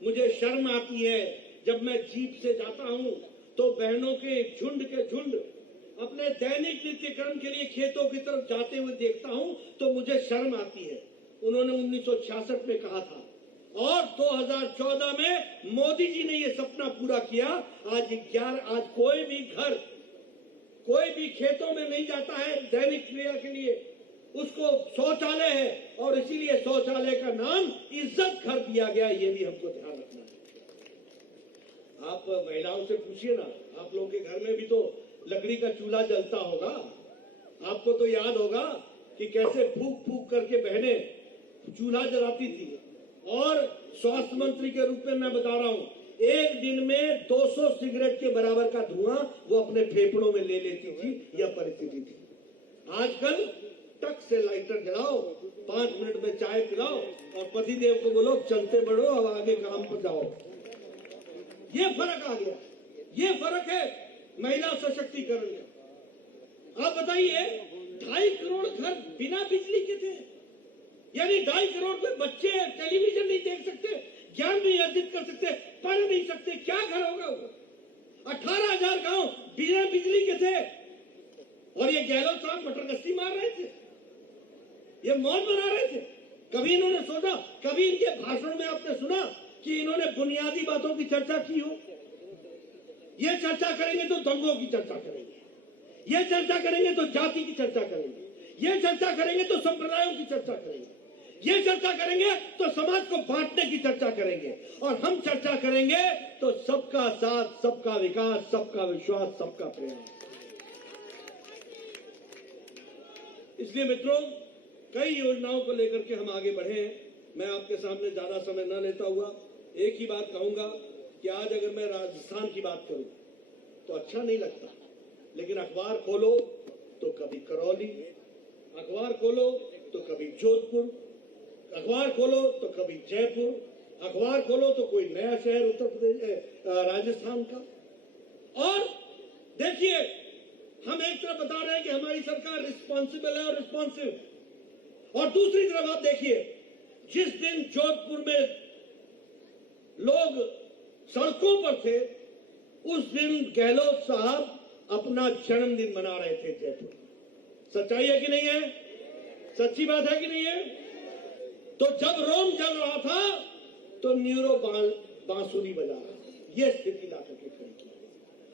मुझे शर्म आती है जब मैं जीप से जाता हूं तो बहनों के झुंड अपने दैनिक नित्य कर्म के लिए खेतों की तरफ जाते हुए देखता हूं तो मुझे शर्म आती है। उन्होंने 1966 में कहा था, और 2014 में मोदी जी ने यह सपना पूरा किया। आज कोई भी घर, कोई भी खेतों में नहीं जाता है दैनिक क्रिया के लिए, उसको शौचालय है, और इसीलिए शौचालय का नाम इज्जत घर दिया गया। ये भी हमको ध्यान रखना है। आप महिलाओं से पूछिए ना, आप लोगों के घर में भी तो लकड़ी का चूल्हा जलता होगा। आपको तो याद होगा कि कैसे फूक फूक करके बहनें चूल्हा जलाती थी। और स्वास्थ्य मंत्री के रूप में मैं बता रहा हूं, एक दिन में 200 सिगरेट के बराबर का धुआं वो अपने फेफड़ों में ले लेती थी। यह परिस्थिति थी। आजकल टक से लाइटर जलाओ, 5 मिनट में चाय पिलाओ और पतिदेव को बोलो चलते बढ़ो, अब आगे काम पर जाओ। ये फर्क आ गया। ये फर्क है महिला सशक्तिकरण का। आप बताइए, 2.5 करोड़ घर बिना बिजली के थे, यानी 2.5 करोड़ में बच्चे टेलीविजन नहीं देख सकते, ज्ञान नहीं अर्जित कर सकते, पढ़ नहीं सकते, क्या घर होगा वो? 18,000 गांव बिना बिजली के थे, और ये गहलोत साहब मटर गश्ती मार रहे थे, ये मौज बना रहे थे। कभी इन्होंने सोचा, कभी इनके भाषण में आपने सुना कि इन्होंने बुनियादी बातों की चर्चा की हो? ये चर्चा करेंगे तो दंगों की चर्चा करेंगे, ये चर्चा करेंगे तो जाति की चर्चा करेंगे, ये चर्चा करेंगे तो संप्रदायों की चर्चा करेंगे, ये चर्चा करेंगे तो समाज को बांटने की चर्चा करेंगे, और हम चर्चा करेंगे तो सबका साथ, सबका विकास, सबका विश्वास, सबका प्रेम। इसलिए मित्रों, कई योजनाओं को लेकर के हम आगे बढ़े हैं। मैं आपके सामने ज्यादा समय न लेता हुआ एक ही बात कहूंगा कि आज अगर मैं राजस्थान की बात करूं तो अच्छा नहीं लगता, लेकिन अखबार खोलो तो कभी करौली, अखबार खोलो तो कभी जोधपुर, अखबार खोलो तो कभी जयपुर, अखबार खोलो तो कोई नया शहर उत्तर प्रदेश, राजस्थान का। और देखिए, हम एक तरफ बता रहे हैं कि हमारी सरकार रिस्पॉन्सिबल है और रिस्पॉन्सिव, और दूसरी तरफ आप देखिए, जिस दिन जोधपुर में लोग सड़कों पर थे, उस दिन गहलोत साहब अपना जन्मदिन मना रहे थे जयपुर। सच्चाई है कि नहीं है? सच्ची बात है कि नहीं है? तो जब रोम जल रहा था तो न्यूरो बांसुरी बजा रहा था। यह स्थिति ला करके खड़ी की।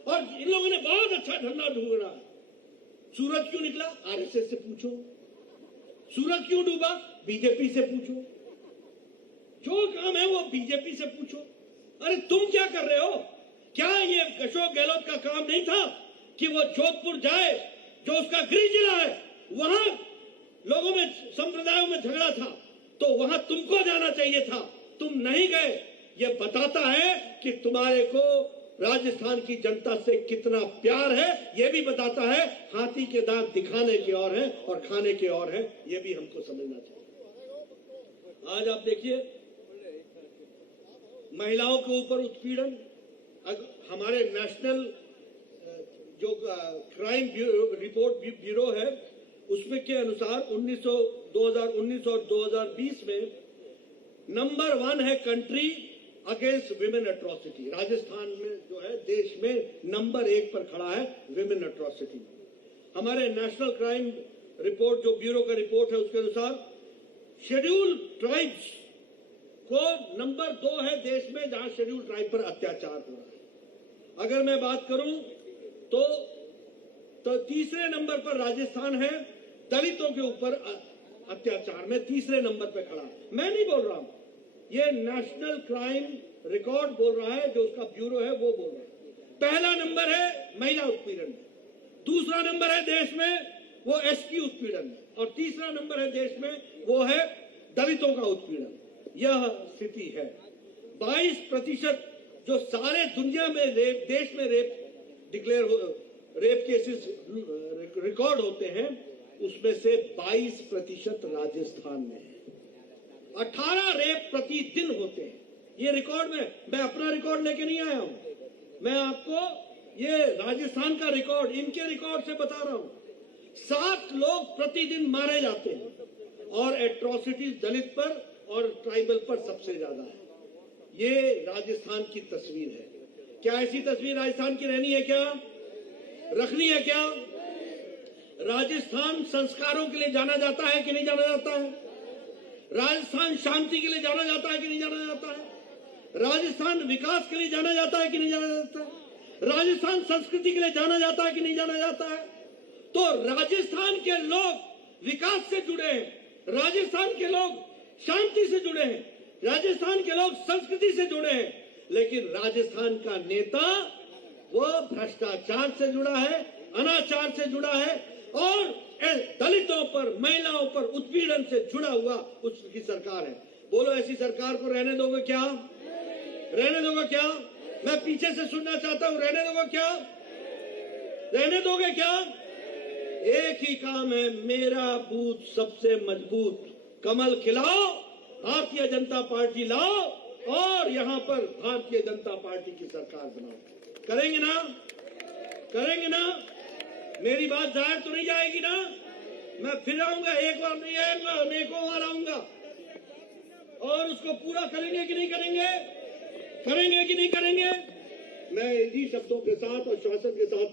और इन लोगों ने बहुत अच्छा धंधा ढूंढा। सूरज क्यों निकला? आरएसएस से पूछो। सूरज क्यों डूबा? बीजेपी से पूछो। जो काम है वो बीजेपी से पूछो। अरे तुम क्या कर रहे हो? क्या ये अशोक गहलोत का काम नहीं था कि वो जोधपुर जाए, जो उसका गृह जिला है, वहां लोगों में, संप्रदायों में झगड़ा था, तो वहां तुमको जाना चाहिए था, तुम नहीं गए। ये बताता है कि तुम्हारे को राजस्थान की जनता से कितना प्यार है। ये भी बताता है हाथी के दांत दिखाने के और हैं और खाने के और हैं। ये भी हमको समझना चाहिए। आज आप देखिए, महिलाओं के ऊपर उत्पीड़न, हमारे नेशनल जो क्राइम रिपोर्ट ब्यूरो है, उसमें के अनुसार 2019 और 2020 में नंबर 1 है country against women atrocity. Rajasthan में जो है देश में नंबर 1 पर खड़ा है विमेन अट्रॉसिटी। हमारे नेशनल क्राइम रिपोर्ट, जो ब्यूरो का रिपोर्ट है, उसके अनुसार शेड्यूल ट्राइब्स को नंबर 2 है देश में जहां शेड्यूल ट्राइब पर अत्याचार हो रहा है। अगर मैं बात करूं तो तीसरे नंबर पर राजस्थान है, दलितों के ऊपर अत्याचार में तीसरे नंबर पर खड़ा। मैं नहीं बोल रहा हूं, ये नेशनल क्राइम रिकॉर्ड बोल रहा है, जो उसका ब्यूरो है वो बोल रहा है। पहला नंबर है महिला उत्पीड़न में, दूसरा नंबर है देश में वो एसटी उत्पीड़न में, और तीसरा नंबर है देश में वो है दलितों का उत्पीड़न। यह स्थिति है। 22% जो सारे दुनिया में देश में रेप केसेस रिकॉर्ड होते हैं, उसमें से 22% राजस्थान में है। 18 रेप प्रतिदिन होते हैं। ये रिकॉर्ड में, मैं अपना रिकॉर्ड लेके नहीं आया हूं, मैं आपको ये राजस्थान का रिकॉर्ड, इनके रिकॉर्ड से बता रहा हूं। 7 लोग प्रतिदिन मारे जाते हैं, और एट्रोसिटीज दलित पर और ट्राइबल पर सबसे ज्यादा है। ये राजस्थान की तस्वीर है। क्या ऐसी तस्वीर राजस्थान की रहनी है? क्या रखनी है? क्या राजस्थान संस्कारों के लिए जाना जाता है कि नहीं जाना जाता है? राजस्थान शांति के लिए जाना जाता है कि नहीं जाना जाता है? राजस्थान विकास के लिए जाना जाता है कि नहीं जाना जाता है? राजस्थान संस्कृति के लिए जाना जाता है कि नहीं जाना जाता है? तो राजस्थान के लोग विकास से जुड़े हैं, राजस्थान के लोग शांति से जुड़े हैं, राजस्थान के लोग संस्कृति से जुड़े हैं, लेकिन राजस्थान का नेता वो भ्रष्टाचार से जुड़ा है, अनाचार से जुड़ा है, और दलितों पर, महिलाओं पर उत्पीड़न से जुड़ा हुआ उसकी सरकार है। बोलो, ऐसी सरकार को रहने दोगे क्या? रहने दोगे क्या? मैं पीछे से सुनना चाहता हूं, रहने दोगे क्या? रहने दोगे क्या? एक ही काम है, मेरा बूथ सबसे मजबूत, कमल खिलाओ, भारतीय जनता पार्टी लाओ, और यहां पर भारतीय जनता पार्टी की सरकार बनाओ। करेंगे ना? करेंगे ना? मेरी बात जाहिर तो नहीं जाएगी ना? मैं फिर आऊंगा, एक बार नहीं आऊंगा, अनेकों बार आऊंगा, और उसको पूरा करेंगे कि नहीं करेंगे? करेंगे कि नहीं करेंगे? मैं इन्हीं शब्दों के साथ और शासन के साथ